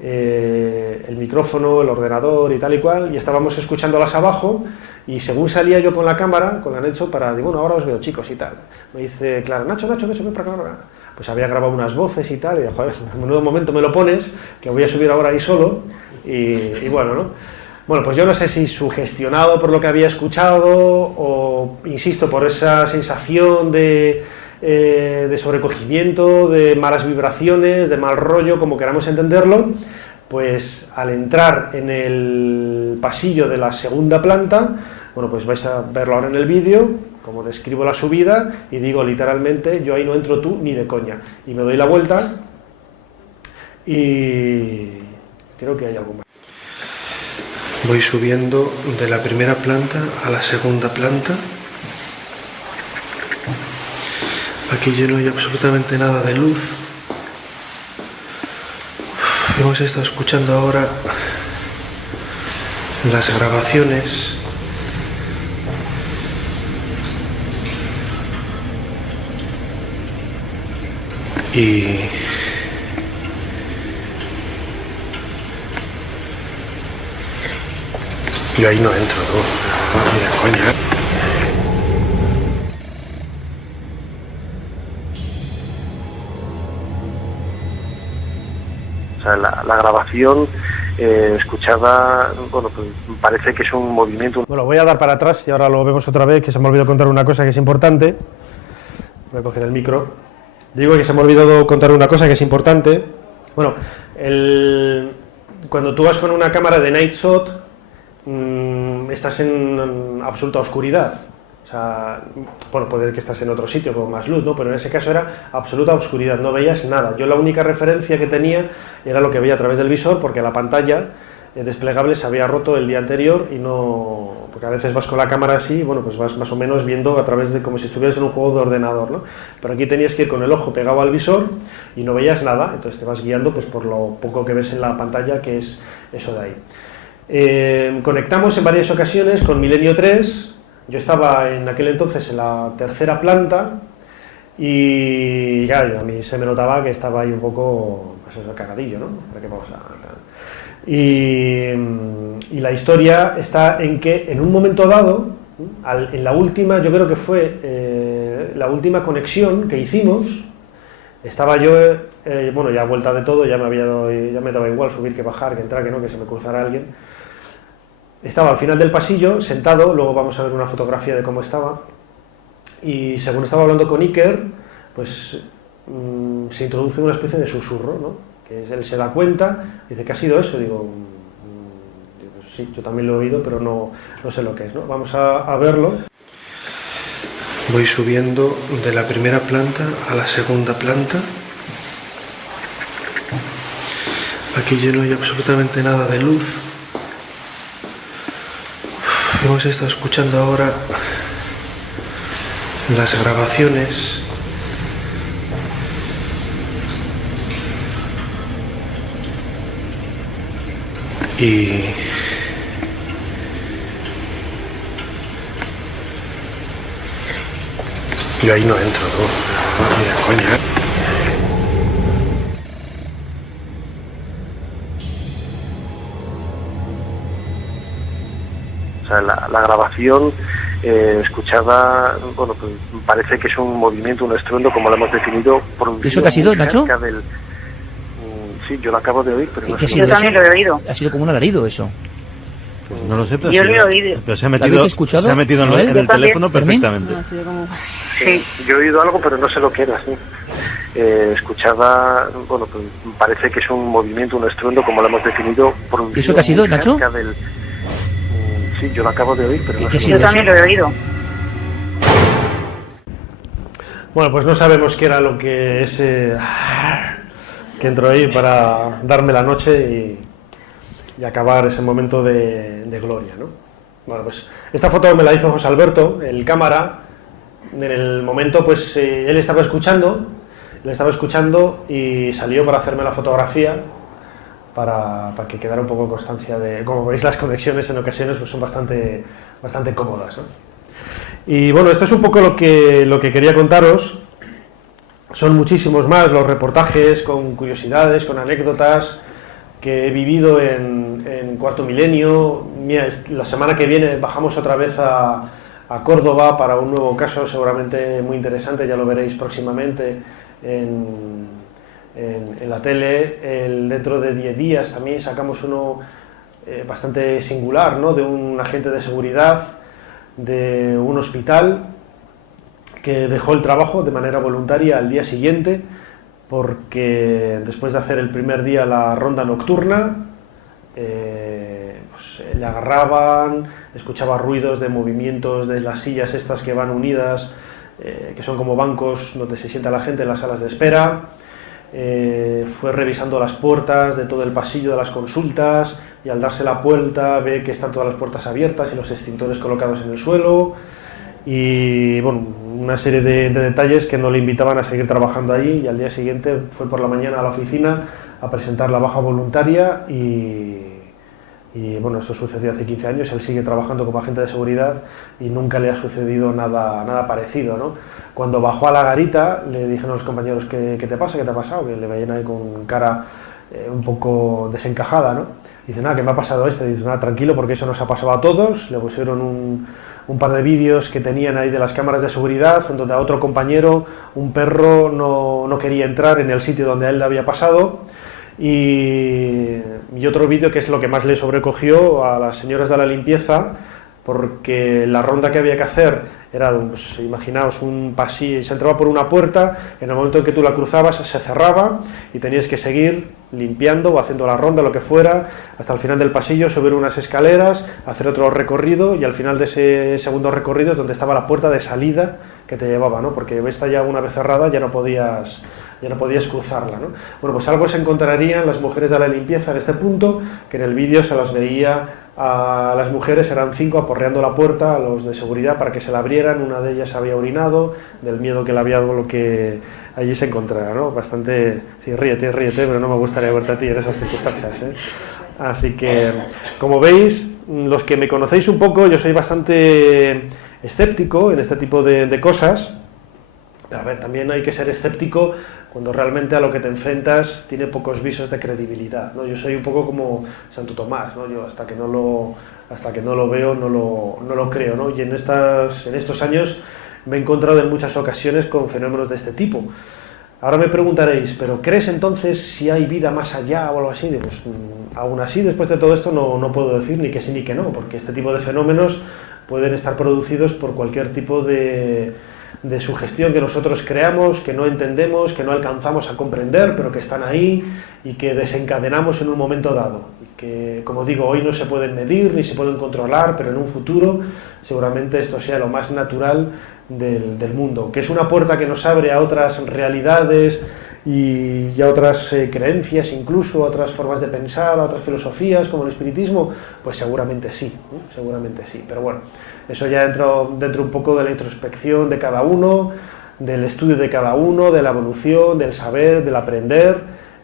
el micrófono, el ordenador y tal y cual, y estábamos escuchándolas abajo, y según salía yo con la cámara, con la Nacho, digo, bueno, ahora os veo, chicos, y tal. Me dice Clara, Nacho, ven para acá. Pues había grabado unas voces y tal, y dije, joder, en menudo momento me lo pones, que voy a subir ahora ahí solo, y bueno, ¿no? Bueno, pues yo no sé si sugestionado por lo que había escuchado, o, insisto, por esa sensación de sobrecogimiento, de malas vibraciones, de mal rollo, como queramos entenderlo, pues al entrar en el pasillo de la segunda planta, bueno, pues vais a verlo ahora en el vídeo, como describo la subida, y digo literalmente, yo ahí no entro tú ni de coña, y me doy la vuelta, y creo que hay algo más. Voy subiendo de la primera planta a la segunda planta. Aquí ya no hay absolutamente nada de luz. Hemos estado escuchando ahora las grabaciones. Y yo ahí no entro, no, ni de coña. O sea, la grabación escuchada, bueno, pues parece que es un movimiento. Bueno, voy a dar para atrás y ahora lo vemos otra vez, que se me ha olvidado contar una cosa que es importante. Voy a coger el micro. Digo que se me ha olvidado contar una cosa que es importante. Bueno, cuando tú vas con una cámara de night shot, estás en absoluta oscuridad. O sea, bueno, puede que estás en otro sitio con más luz, ¿no? Pero en ese caso era absoluta oscuridad, no veías nada. Yo la única referencia que tenía era lo que veía a través del visor, porque la pantalla desplegable se había roto el día anterior y no... Porque a veces vas con la cámara así, bueno, pues vas más o menos viendo a través de como si estuvieras en un juego de ordenador, ¿no? Pero aquí tenías que ir con el ojo pegado al visor y no veías nada, entonces te vas guiando pues por lo poco que ves en la pantalla, que es eso de ahí. Conectamos en varias ocasiones con Milenio 3. Yo estaba en aquel entonces en la tercera planta y claro, a mí se me notaba que estaba ahí un poco, pues eso, cagadillo, ¿no? ¿Qué pasa? Y la historia está en que en un momento dado, en la última, yo creo que fue la última conexión que hicimos, estaba yo, bueno, ya a vuelta de todo, ya me daba igual subir que bajar, que entrar, que no, que se me cruzara alguien. Estaba al final del pasillo, sentado, luego vamos a ver una fotografía de cómo estaba, y según estaba hablando con Iker, pues se introduce una especie de susurro, ¿no? Que él se da cuenta, dice, ¿qué ha sido eso? Digo, sí, yo también lo he oído, pero no sé lo que es, ¿no? Vamos a verlo. Voy subiendo de la primera planta a la segunda planta. Aquí ya no hay absolutamente nada de luz. Hemos estado escuchando ahora las grabaciones. Y yo ahí no entro, no, ni de coña. O sea, la grabación escuchada, bueno, pues parece que es un movimiento, un estruendo, como lo hemos definido, por un... ¿Eso qué ha sido, Nacho? Sí, yo lo acabo de oír, pero no sé. Yo también lo he oído. Ha sido como un alarido eso. Pues no lo sé, pero yo lo he oído. Pero se ha metido, ¿Lo habéis escuchado? Se ha metido en el teléfono perfectamente. No, ha sido como... Sí, yo he oído algo, pero no sé lo que era, sí. Escuchada, bueno, pues parece que es un movimiento, un estruendo, como lo hemos definido, por un... ¿Eso qué ha sido, Nacho? Sí, yo lo acabo de oír, pero no sé. Yo también lo he oído. Bueno, pues no sabemos qué era lo que ese... que entró ahí para darme la noche y acabar ese momento de gloria, ¿no? Bueno, pues esta foto me la hizo José Alberto, el cámara. En el momento, pues él estaba escuchando y salió para hacerme la fotografía, para que quedara un poco constancia de, como veis, las conexiones en ocasiones pues son bastante cómodas, ¿no? Y bueno, esto es un poco lo que quería contaros. Son muchísimos más los reportajes con curiosidades, con anécdotas que he vivido en Cuarto Milenio. Mira, la semana que viene bajamos otra vez a Córdoba para un nuevo caso seguramente muy interesante, ya lo veréis próximamente en la tele. Dentro de 10 días también sacamos uno bastante singular, ¿no? De un agente de seguridad de un hospital que dejó el trabajo de manera voluntaria al día siguiente porque después de hacer el primer día la ronda nocturna pues, le agarraban, escuchaba ruidos de movimientos de las sillas estas que van unidas, que son como bancos donde se sienta la gente en las salas de espera. Fue revisando las puertas de todo el pasillo de las consultas y al darse la vuelta ve que están todas las puertas abiertas y los extintores colocados en el suelo y bueno, una serie de detalles que no le invitaban a seguir trabajando allí, y al día siguiente fue por la mañana a la oficina a presentar la baja voluntaria y bueno, esto sucedió hace 15 años, él sigue trabajando como agente de seguridad y nunca le ha sucedido nada parecido, ¿no? Cuando bajó a la garita le dijeron a los compañeros ¿qué te pasa? ¿Qué te ha pasado? Que le veían ahí con cara un poco desencajada, ¿no? Dice, nada, que me ha pasado esto. Dice, nada, tranquilo, porque eso nos ha pasado a todos. Le pusieron un par de vídeos que tenían ahí de las cámaras de seguridad, donde a otro compañero, un perro, no quería entrar en el sitio donde a él le había pasado. Y otro vídeo que es lo que más le sobrecogió a las señoras de la limpieza, porque la ronda que había que hacer era, pues, imaginaos, un pasillo, se entraba por una puerta, en el momento en que tú la cruzabas se cerraba y tenías que seguir limpiando o haciendo la ronda, lo que fuera, hasta el final del pasillo, subir unas escaleras, hacer otro recorrido y al final de ese segundo recorrido es donde estaba la puerta de salida que te llevaba, ¿no? Porque esta ya una vez cerrada ya no podías cruzarla, ¿no? Bueno, pues algo se encontrarían las mujeres de la limpieza en este punto, que en el vídeo se las veía a las mujeres, eran 5 aporreando la puerta a los de seguridad para que se la abrieran. Una de ellas había orinado del miedo que le había dado lo que allí se encontrara, ¿no? Bastante, sí, ríete, pero no me gustaría verte a ti en esas circunstancias, ¿eh? Así que, como veis, los que me conocéis un poco, yo soy bastante escéptico en este tipo de cosas. Pero a ver, también hay que ser escéptico cuando realmente a lo que te enfrentas tiene pocos visos de credibilidad, ¿no? Yo soy un poco como Santo Tomás, ¿no? Yo hasta que no lo veo no lo creo, ¿no? Y en estos años me he encontrado en muchas ocasiones con fenómenos de este tipo. Ahora me preguntaréis, ¿pero crees entonces si hay vida más allá o algo así? Pues aún así, después de todo esto no puedo decir ni que sí ni que no, porque este tipo de fenómenos pueden estar producidos por cualquier tipo de sugestión que nosotros creamos, que no entendemos, que no alcanzamos a comprender, pero que están ahí y que desencadenamos en un momento dado. Y que, como digo, hoy no se pueden medir ni se pueden controlar, pero en un futuro seguramente esto sea lo más natural del mundo, que es una puerta que nos abre a otras realidades y a otras creencias, incluso a otras formas de pensar, a otras filosofías como el espiritismo. Pues seguramente sí, pero bueno, eso ya entra dentro un poco de la introspección de cada uno, del estudio de cada uno, de la evolución, del saber, del aprender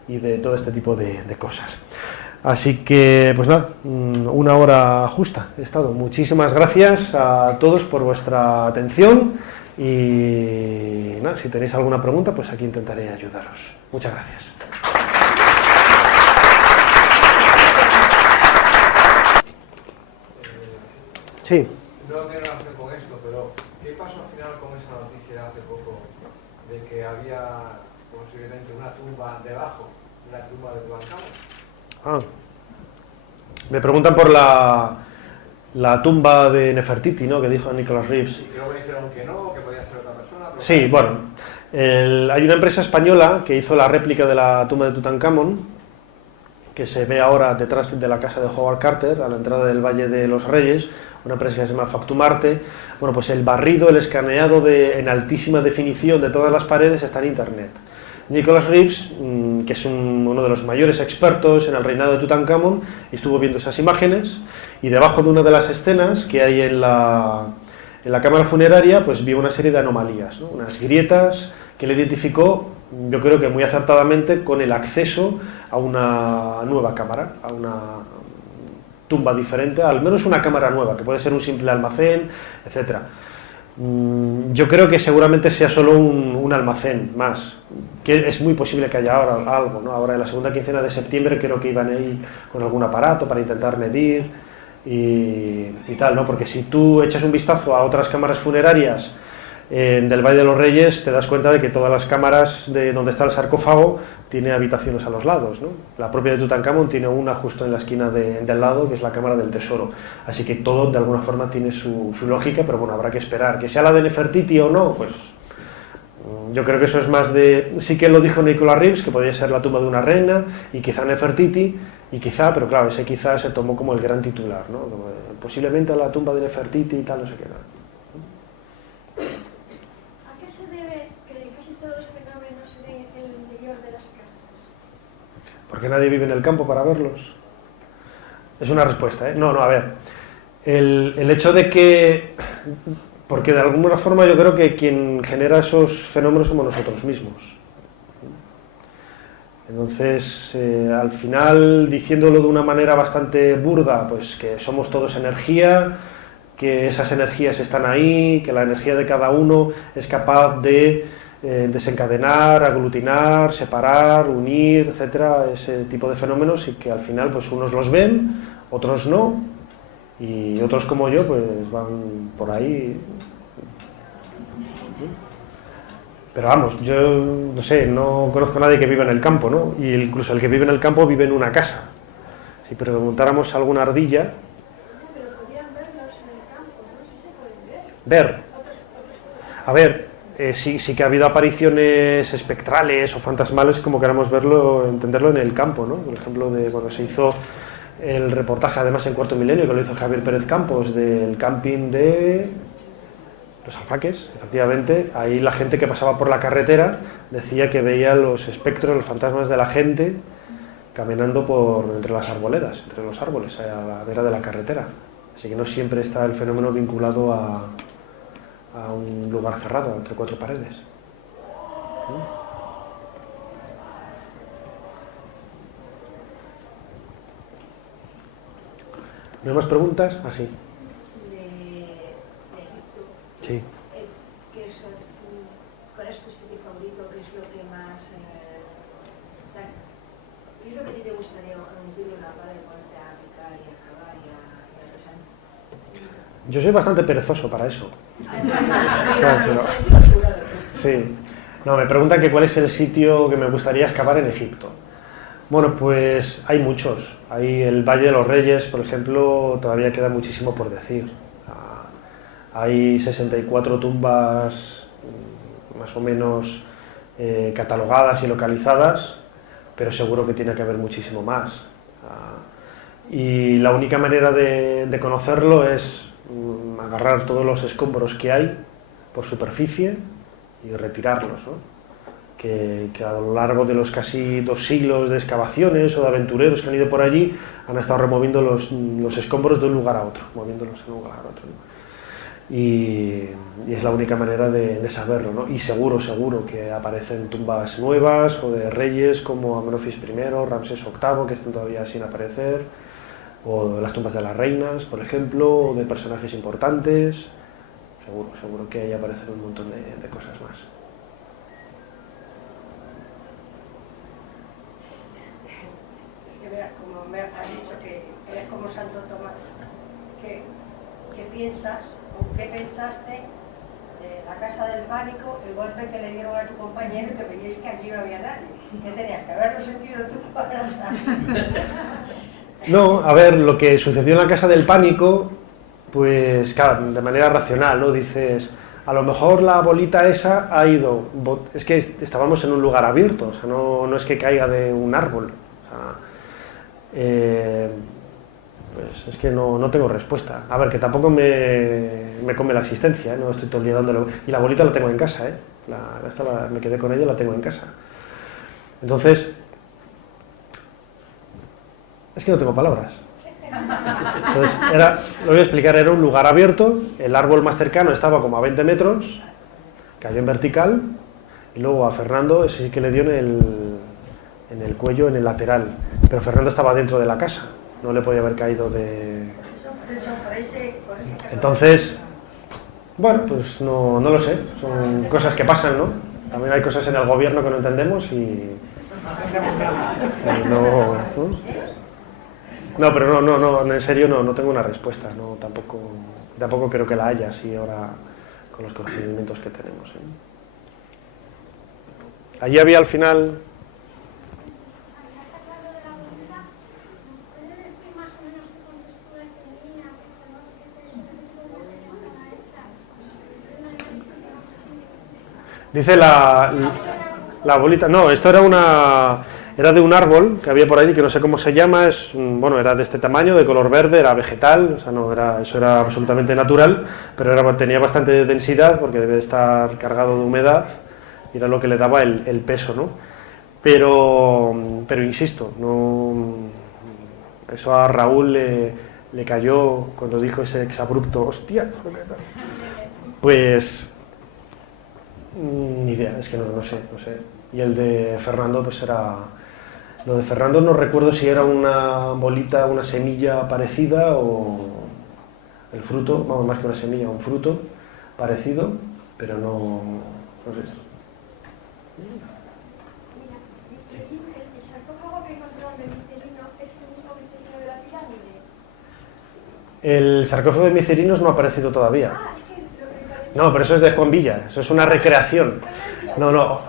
y de todo este tipo de cosas. Así que, pues nada, una hora justa he estado. Muchísimas gracias a todos por vuestra atención y nada, si tenéis alguna pregunta, pues aquí intentaré ayudaros. Muchas gracias. Sí. No tiene relación con esto, pero ¿qué pasó al final con esa noticia hace poco de que había posiblemente una tumba debajo, una tumba de Tutankamón? Me preguntan por la tumba de Nefertiti, ¿no? Que dijo Nicholas Reeves. Sí, creo que dijeron que no, que podía ser otra persona. Pero sí, bueno, hay una empresa española que hizo la réplica de la tumba de Tutankamón, que se ve ahora detrás de la casa de Howard Carter, a la entrada del Valle de los Reyes, una empresa que se llama Factumarte. Bueno, pues el barrido, el escaneado en altísima definición de todas las paredes está en internet. Nicholas Reeves, que es uno de los mayores expertos en el reinado de Tutankamón, estuvo viendo esas imágenes y debajo de una de las escenas que hay en la cámara funeraria, pues vio una serie de anomalías, ¿no? Unas grietas que le identificó yo creo que muy acertadamente, con el acceso a una nueva cámara, a una tumba diferente, al menos una cámara nueva, que puede ser un simple almacén, etcétera. Yo creo que seguramente sea solo un almacén más, que es muy posible que haya ahora algo, ¿no? Ahora en la segunda quincena de septiembre creo que iban a ir con algún aparato para intentar medir y tal, ¿no? Porque si tú echas un vistazo a otras cámaras funerarias del Valle de los Reyes, te das cuenta de que todas las cámaras de donde está el sarcófago tiene habitaciones a los lados, ¿no? La propia de Tutankamón tiene una justo en la esquina del lado, que es la cámara del tesoro. Así que todo de alguna forma tiene su lógica, pero bueno, habrá que esperar. Que sea la de Nefertiti o no, pues yo creo que eso es más de... Sí que lo dijo Nicolas Reeves, que podría ser la tumba de una reina, y quizá Nefertiti, y quizá, pero claro, ese quizá se tomó como el gran titular, ¿no? Como posiblemente la tumba de Nefertiti y tal, no sé qué, ¿no? ¿Por qué nadie vive en el campo para verlos? Es una respuesta, ¿eh? No, a ver. El hecho de que... Porque de alguna forma yo creo que quien genera esos fenómenos somos nosotros mismos. Entonces, al final, diciéndolo de una manera bastante burda, pues que somos todos energía, que esas energías están ahí, que la energía de cada uno es capaz de desencadenar, aglutinar, separar, unir, etcétera, ese tipo de fenómenos, y que al final pues unos los ven, otros no, y otros como yo pues van por ahí. Pero vamos, yo no sé, no conozco a nadie que viva en el campo, ¿no? Y incluso el que vive en el campo vive en una casa. Si preguntáramos a alguna ardilla... Pero podrían verlos en el campo, ¿no? Sí se pueden ver. Ver. A ver... sí que ha habido apariciones espectrales o fantasmales, como queramos verlo, entenderlo, en el campo, ¿no? Por ejemplo, cuando se hizo el reportaje, además en Cuarto Milenio, que lo hizo Javier Pérez Campos, del camping de Los Alfaques, efectivamente, ahí la gente que pasaba por la carretera decía que veía los espectros, los fantasmas de la gente caminando entre las arboledas, entre los árboles, a la vera de la carretera. Así que no siempre está el fenómeno vinculado a un lugar cerrado, entre cuatro paredes. ¿No hay más preguntas? Ah, sí. De Egipto. Sí. ¿Cuál es tu sitio favorito? ¿Qué es lo que más... ¿Qué es lo que a ti te gustaría coger un una pala y ponerte a picar y a cavar y a rezar? Yo soy bastante perezoso para eso. Sí. No, me preguntan que cuál es el sitio que me gustaría excavar en Egipto. Bueno, pues hay muchos. Hay el Valle de los Reyes, por ejemplo, todavía queda muchísimo por decir. Hay 64 tumbas más o menos catalogadas y localizadas, pero seguro que tiene que haber muchísimo más. Y la única manera de conocerlo es agarrar todos los escombros que hay por superficie y retirarlos, ¿no? Que a lo largo de los casi 2 siglos de excavaciones o de aventureros que han ido por allí han estado removiendo los escombros de un lugar a otro, moviéndolos de un lugar a otro, ¿no? Y es la única manera de saberlo, ¿no? Y seguro que aparecen tumbas nuevas o de reyes como Amenofis I, Ramsés VIII, que están todavía sin aparecer, o las tumbas de las reinas, por ejemplo, o de personajes importantes. Seguro que ahí aparecen un montón de cosas más. Es que como me has dicho que eres como Santo Tomás, ¿qué piensas o qué pensaste de la casa del pánico, el golpe que le dieron a tu compañero y que veíais que aquí no había nadie? ¿Qué tenías que haberlo sentido tú para saber? No, a ver, lo que sucedió en la casa del pánico, pues claro, de manera racional, ¿no? Dices, a lo mejor la bolita esa ha ido... Es que estábamos en un lugar abierto, o sea, no es que caiga de un árbol. O sea, pues es que no tengo respuesta. A ver, que tampoco me come la existencia, ¿eh? No estoy todo el día dándole... Y la bolita la tengo en casa, ¿eh? Me quedé con ella, la tengo en casa. Entonces... Es que no tengo palabras. Entonces, lo voy a explicar, era un lugar abierto, el árbol más cercano estaba como a 20 metros, cayó en vertical, Y luego a Fernando, ese sí que le dio en el cuello, en el lateral. Pero Fernando estaba dentro de la casa, no le podía haber caído de... Entonces, bueno, pues no lo sé, son cosas que pasan, ¿no? También hay cosas en el gobierno que no entendemos y no, pero no, en serio no tengo una respuesta, no, tampoco creo que la haya así ahora con los conocimientos que tenemos, ¿eh? Allí había al final... Dice la bolita, no, esto era de un árbol que había por allí, que no sé cómo se llama, bueno, era de este tamaño, de color verde, era vegetal, o sea, eso era absolutamente natural, pero tenía bastante densidad porque debe de estar cargado de humedad y era lo que le daba el peso, ¿no? Pero insisto, eso a Raúl le cayó cuando dijo ese exabrupto, hostia, pues... Ni idea, es que no sé. Y el de Fernando, pues era... Lo de Fernando no recuerdo si era una bolita, una semilla parecida o el fruto, vamos, más que una semilla, un fruto parecido, pero no sé. ¿El sarcófago que encontraron de Micerino es el mismo Micerino de la pirámide? El sarcófago de Micerinos no ha aparecido todavía. No, pero eso es de Juan Villa, eso es una recreación. No,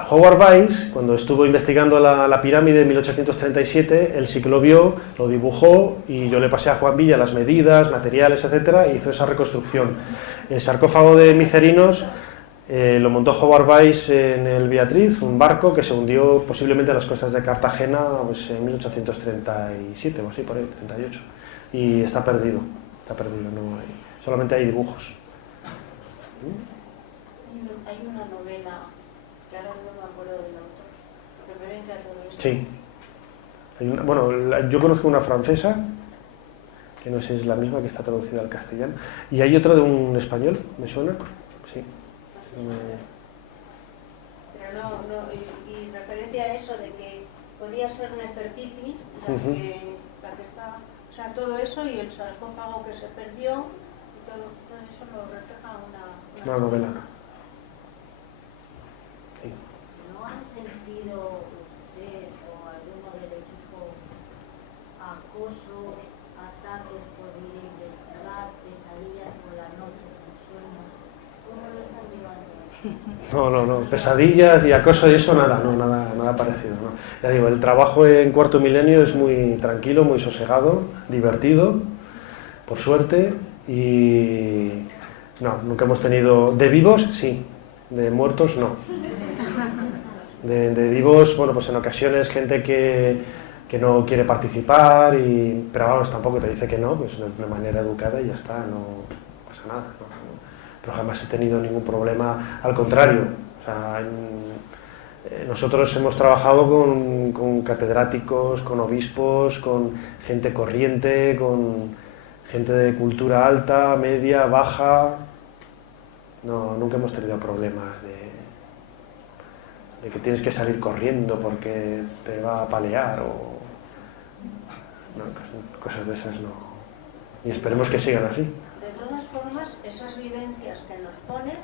Howard Weiss, cuando estuvo investigando la pirámide en 1837, él sí que lo vio, lo dibujó y yo le pasé a Juan Villa las medidas, materiales, etcétera, y hizo esa reconstrucción. El sarcófago de Micerinos lo montó Howard Weiss en el Beatriz, un barco que se hundió posiblemente en las costas de Cartagena pues, en 1837 o así, por ahí, 38. Y está perdido, solamente hay dibujos. Hay una novela, que ahora no me acuerdo del autor, referente a todo esto. Sí. Yo conozco una francesa, que no sé si es la misma, que está traducida al castellano, y hay otra de un español, ¿me suena? Sí. Pero y referente a eso de que podía ser Nefertiti, la que estaba, o sea, todo eso y el sarcófago que se perdió, y todo eso lo refleja una novela. Sí. ¿No ha sentido usted o alguno del equipo acosos, ataques por ir a investigar, pesadillas por las noches en sueños? ¿Cómo lo están llevando? No, pesadillas y acoso y eso nada parecido, ¿no? Ya digo, el trabajo en Cuarto Milenio es muy tranquilo, muy sosegado, divertido, por suerte, y no, nunca hemos tenido... ¿De vivos? Sí, de muertos no. De vivos, bueno, pues en ocasiones gente que no quiere participar, pero vamos, tampoco te dice que no, pues de manera educada y ya está, no pasa nada, ¿no? Pero jamás he tenido ningún problema, al contrario, o sea, nosotros hemos trabajado con catedráticos, con obispos, con gente corriente, con gente de cultura alta, media, baja. No, nunca hemos tenido problemas de que tienes que salir corriendo porque te va a apalear o... No, cosas de esas no. Y esperemos que sigan así. De todas formas, esas vivencias que nos pones,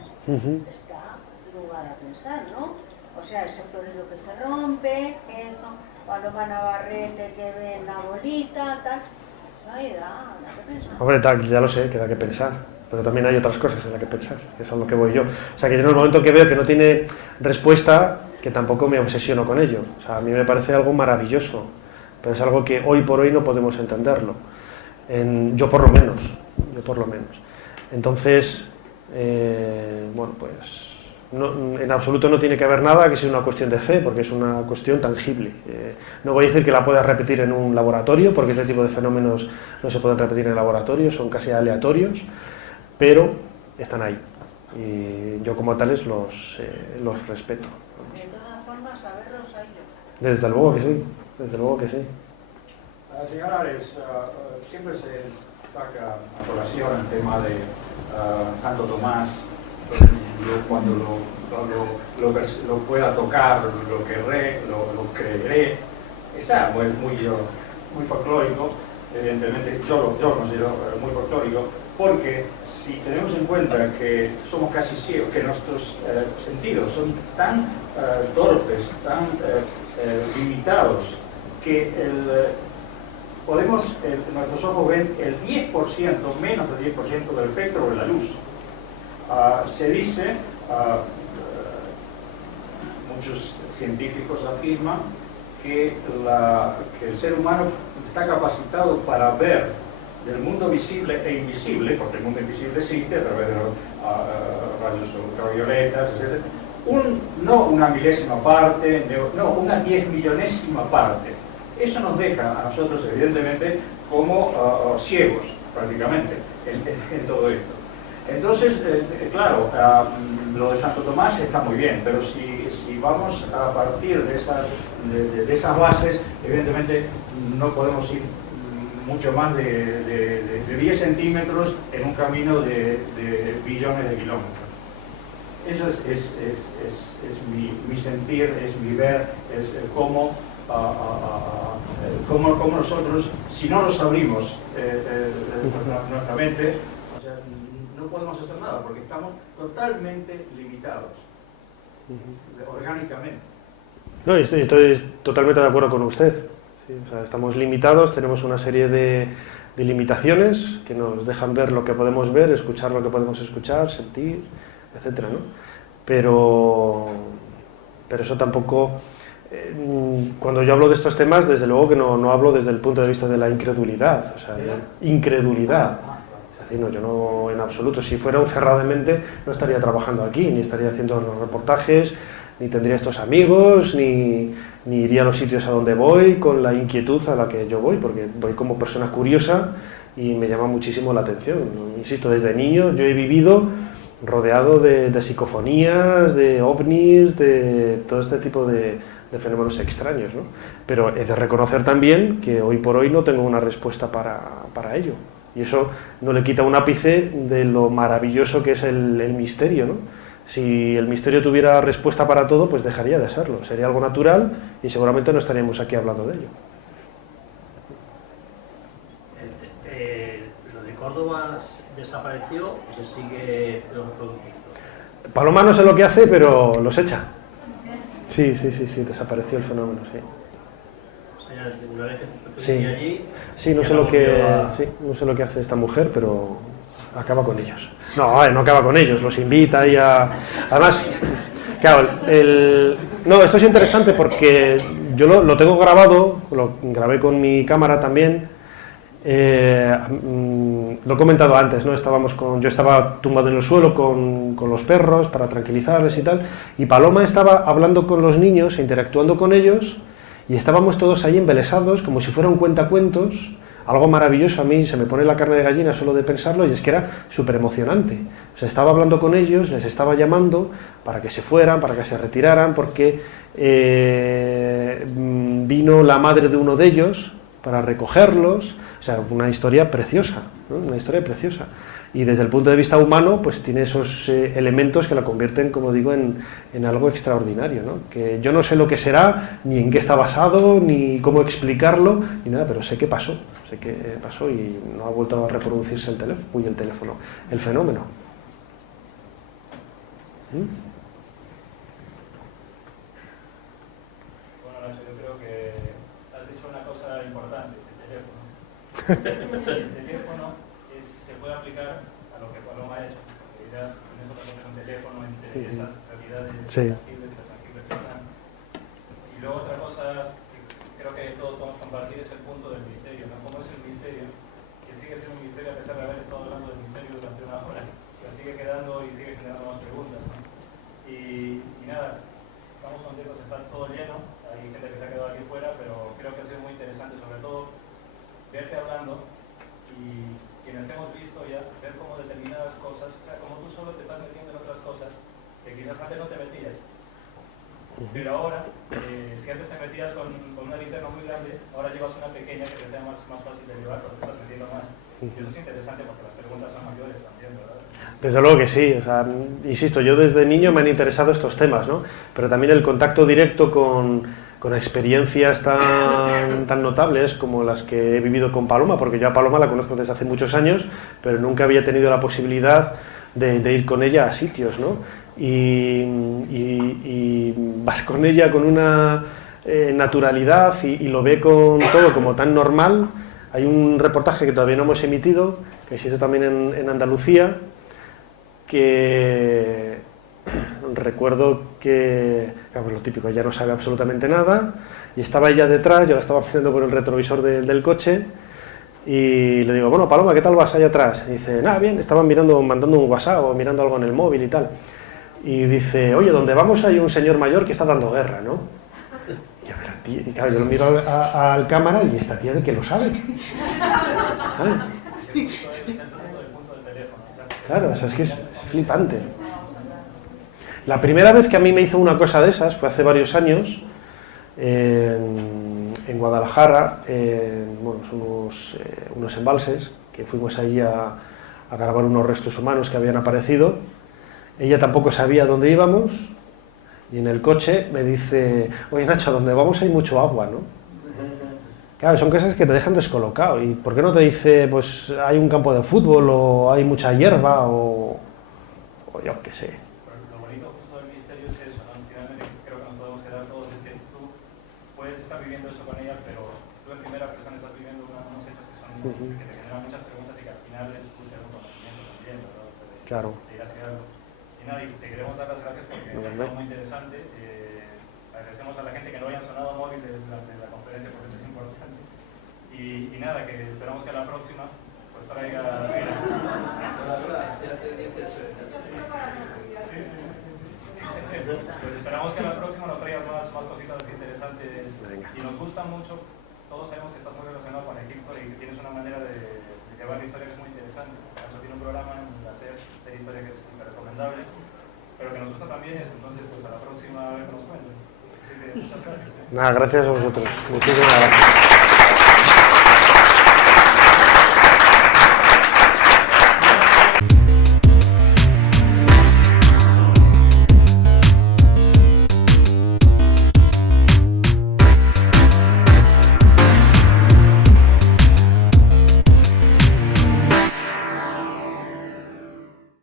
está lugar a pensar, ¿no? O sea, ese florero que se rompe, eso, Paloma Navarrete que ve la bolita, tal, eso ahí da que pensar. Hombre, ya lo sé, que da que pensar, pero también hay otras cosas en las que pensar, que es a lo que voy yo. O sea, que yo en el momento que veo que no tiene respuesta, que tampoco me obsesiono con ello. O sea, a mí me parece algo maravilloso, pero es algo que hoy por hoy no podemos entenderlo. Yo por lo menos. Entonces, bueno, pues en absoluto no tiene que haber nada que sea una cuestión de fe, porque es una cuestión tangible. No voy a decir que la puedas repetir en un laboratorio, porque este tipo de fenómenos no se pueden repetir en el laboratorio, son casi aleatorios, pero están ahí. Y yo como tales los respeto. De todas formas, saberlos a ellos. Desde luego que sí. Señora Ares, siempre se saca a colación el tema de Santo Tomás, yo cuando lo pueda tocar, lo querré, lo creeré. Está muy folclórico, evidentemente yo lo considero muy folclórico, porque si tenemos en cuenta que somos casi ciegos, que nuestros sentidos son tan torpes, tan limitados, que nuestros ojos ven el 10%, menos del 10% del espectro de la luz. Se dice, muchos científicos afirman que el ser humano está capacitado para ver del mundo visible e invisible, porque el mundo invisible existe a través de los rayos ultravioletas, etc. No una milésima parte, no, una 10.000.000ésima parte. Eso nos deja a nosotros, evidentemente, como ciegos, prácticamente, en todo esto. Entonces, claro, lo de Santo Tomás está muy bien, pero si vamos a partir de esas bases, evidentemente no podemos ir mucho más de 10 centímetros en un camino de billones de kilómetros. Eso es mi sentir, es mi ver, es cómo nosotros, si no nos abrimos nuestra mente, o sea, no podemos hacer nada, porque estamos totalmente limitados, orgánicamente. No, estoy totalmente de acuerdo con usted. Sí, o sea, estamos limitados, tenemos una serie de limitaciones que nos dejan ver lo que podemos ver, escuchar lo que podemos escuchar, sentir, etcétera, ¿no? Pero eso tampoco... cuando yo hablo de estos temas, desde luego que no hablo desde el punto de vista de la incredulidad, o sea, incredulidad. Es decir, no, yo no en absoluto, si fuera un cerrado de mente no estaría trabajando aquí, ni estaría haciendo los reportajes, ni tendría estos amigos, ni iría a los sitios a donde voy con la inquietud a la que yo voy, porque voy como persona curiosa y me llama muchísimo la atención. Insisto, desde niño yo he vivido rodeado de psicofonías, de ovnis, de todo este tipo de fenómenos extraños, ¿no? Pero he de reconocer también que hoy por hoy no tengo una respuesta para ello. Y eso no le quita un ápice de lo maravilloso que es el misterio, ¿no? Si el misterio tuviera respuesta para todo, pues dejaría de serlo. Sería algo natural y seguramente no estaríamos aquí hablando de ello. ¿Lo de Córdoba desapareció o se sigue reproduciendo? Paloma no sé lo que hace, pero los echa. Sí, desapareció el fenómeno, sí. O sea, una vez que Sí. allí... Sí, no sé lo que hace esta mujer, pero acaba con ellos. No acaba con ellos, los invita y además, claro, no, esto es interesante porque yo lo tengo grabado, lo grabé con mi cámara también. Lo he comentado antes, ¿no? Yo estaba tumbado en el suelo con los perros para tranquilizarles y tal, y Paloma estaba hablando con los niños, interactuando con ellos, y estábamos todos ahí embelesados, como si fuera un cuentacuentos, algo maravilloso. A mí se me pone la carne de gallina solo de pensarlo, y es que era súper emocionante. O sea, estaba hablando con ellos, les estaba llamando para que se fueran, para que se retiraran, porque vino la madre de uno de ellos para recogerlos. O sea, una historia preciosa, ¿no? Una historia preciosa. Y desde el punto de vista humano, pues tiene esos elementos que la convierten, como digo, en algo extraordinario, ¿no? Que yo no sé lo que será, ni en qué está basado, ni cómo explicarlo, ni nada, pero sé que pasó y no ha vuelto a reproducirse el fenómeno. Bueno, Nacho, yo creo que has dicho una cosa importante, el teléfono. El teléfono se puede aplicar a lo que Paloma ha hecho, porque ella tiene otra cosa un teléfono entre esas realidades tangibles y tangibles que están. Y luego otra cosa que creo que todos podemos compartir es el punto del misterio, ¿no? ¿Cómo es el misterio? Que sigue siendo un misterio a pesar de haber estado hablando del misterio durante una hora, que sigue quedando y sigue generando más preguntas, ¿no? Y nada, estamos contentos, está todo lleno, hay gente que se ha quedado aquí fuera, pero creo que ha sido muy interesante, sobre todo verte hablando y quienes te hemos visto ya, ver cómo determinadas cosas, o sea, como tú solo te estás metiendo en otras cosas que quizás antes no te metías, pero ahora, si antes te metías con una linterna muy grande, ahora llevas una pequeña que te sea más fácil de llevar porque te estás metiendo más. Y eso es interesante porque las preguntas son mayores también, ¿verdad? Desde luego que sí, o sea, insisto, yo desde niño me han interesado estos temas, ¿no? Pero también el contacto directo con experiencias tan notables como las que he vivido con Paloma, porque yo a Paloma la conozco desde hace muchos años, pero nunca había tenido la posibilidad de ir con ella a sitios, ¿no? Y vas con ella con una naturalidad y lo ve con todo como tan normal. Hay un reportaje que todavía no hemos emitido, que se hizo también en Andalucía, que recuerdo que, claro, lo típico, ella no sabe absolutamente nada, y estaba ella detrás, yo la estaba mirando por el retrovisor del coche, y le digo, bueno, Paloma, ¿qué tal vas allá atrás? Y dice, nada, bien, estaban mandando un WhatsApp o mirando algo en el móvil y tal. Y dice, oye, donde vamos hay un señor mayor que está dando guerra, ¿no? Y claro, yo lo miro al cámara y esta tía de que lo sabe. Claro, o sea, es que es flipante. La primera vez que a mí me hizo una cosa de esas fue hace varios años en Guadalajara, bueno, son unos embalses que fuimos allí a grabar unos restos humanos que habían aparecido. Ella tampoco sabía dónde íbamos y en el coche me dice, oye Nacho, donde vamos hay mucho agua, ¿no? Claro, son cosas que te dejan descolocado. ¿Y por qué no te dice, pues hay un campo de fútbol o hay mucha hierba o yo qué sé? Lo bonito justo del misterio es eso, ¿no? Finalmente creo que nos podemos quedar todos, es que tú puedes estar viviendo eso con ella, pero tú en primera persona estás viviendo unos hechos que son que te generan muchas preguntas y que al final es justo un conocimiento también, ¿verdad? Claro. De ir hacia algo. Y nada, y te queremos dar las gracias porque ha estado muy interesante. Agradecemos a la gente que no hayan sonado móviles durante la conferencia porque eso es importante. Y nada, que esperamos que a la próxima pues traiga... Pues esperamos que a la próxima nos traiga más cositas interesantes. Y nos gusta mucho, todos sabemos que estás muy relacionado con Egipto y que tienes una manera de llevar la historia que es muy interesante. Nacho tiene un programa en la SER de historia que es súper recomendable, pero que nos gusta también eso. Entonces, pues a la próxima vez que nos cuentes. Así que muchas gracias. Nada, gracias a vosotros. Muchísimas gracias.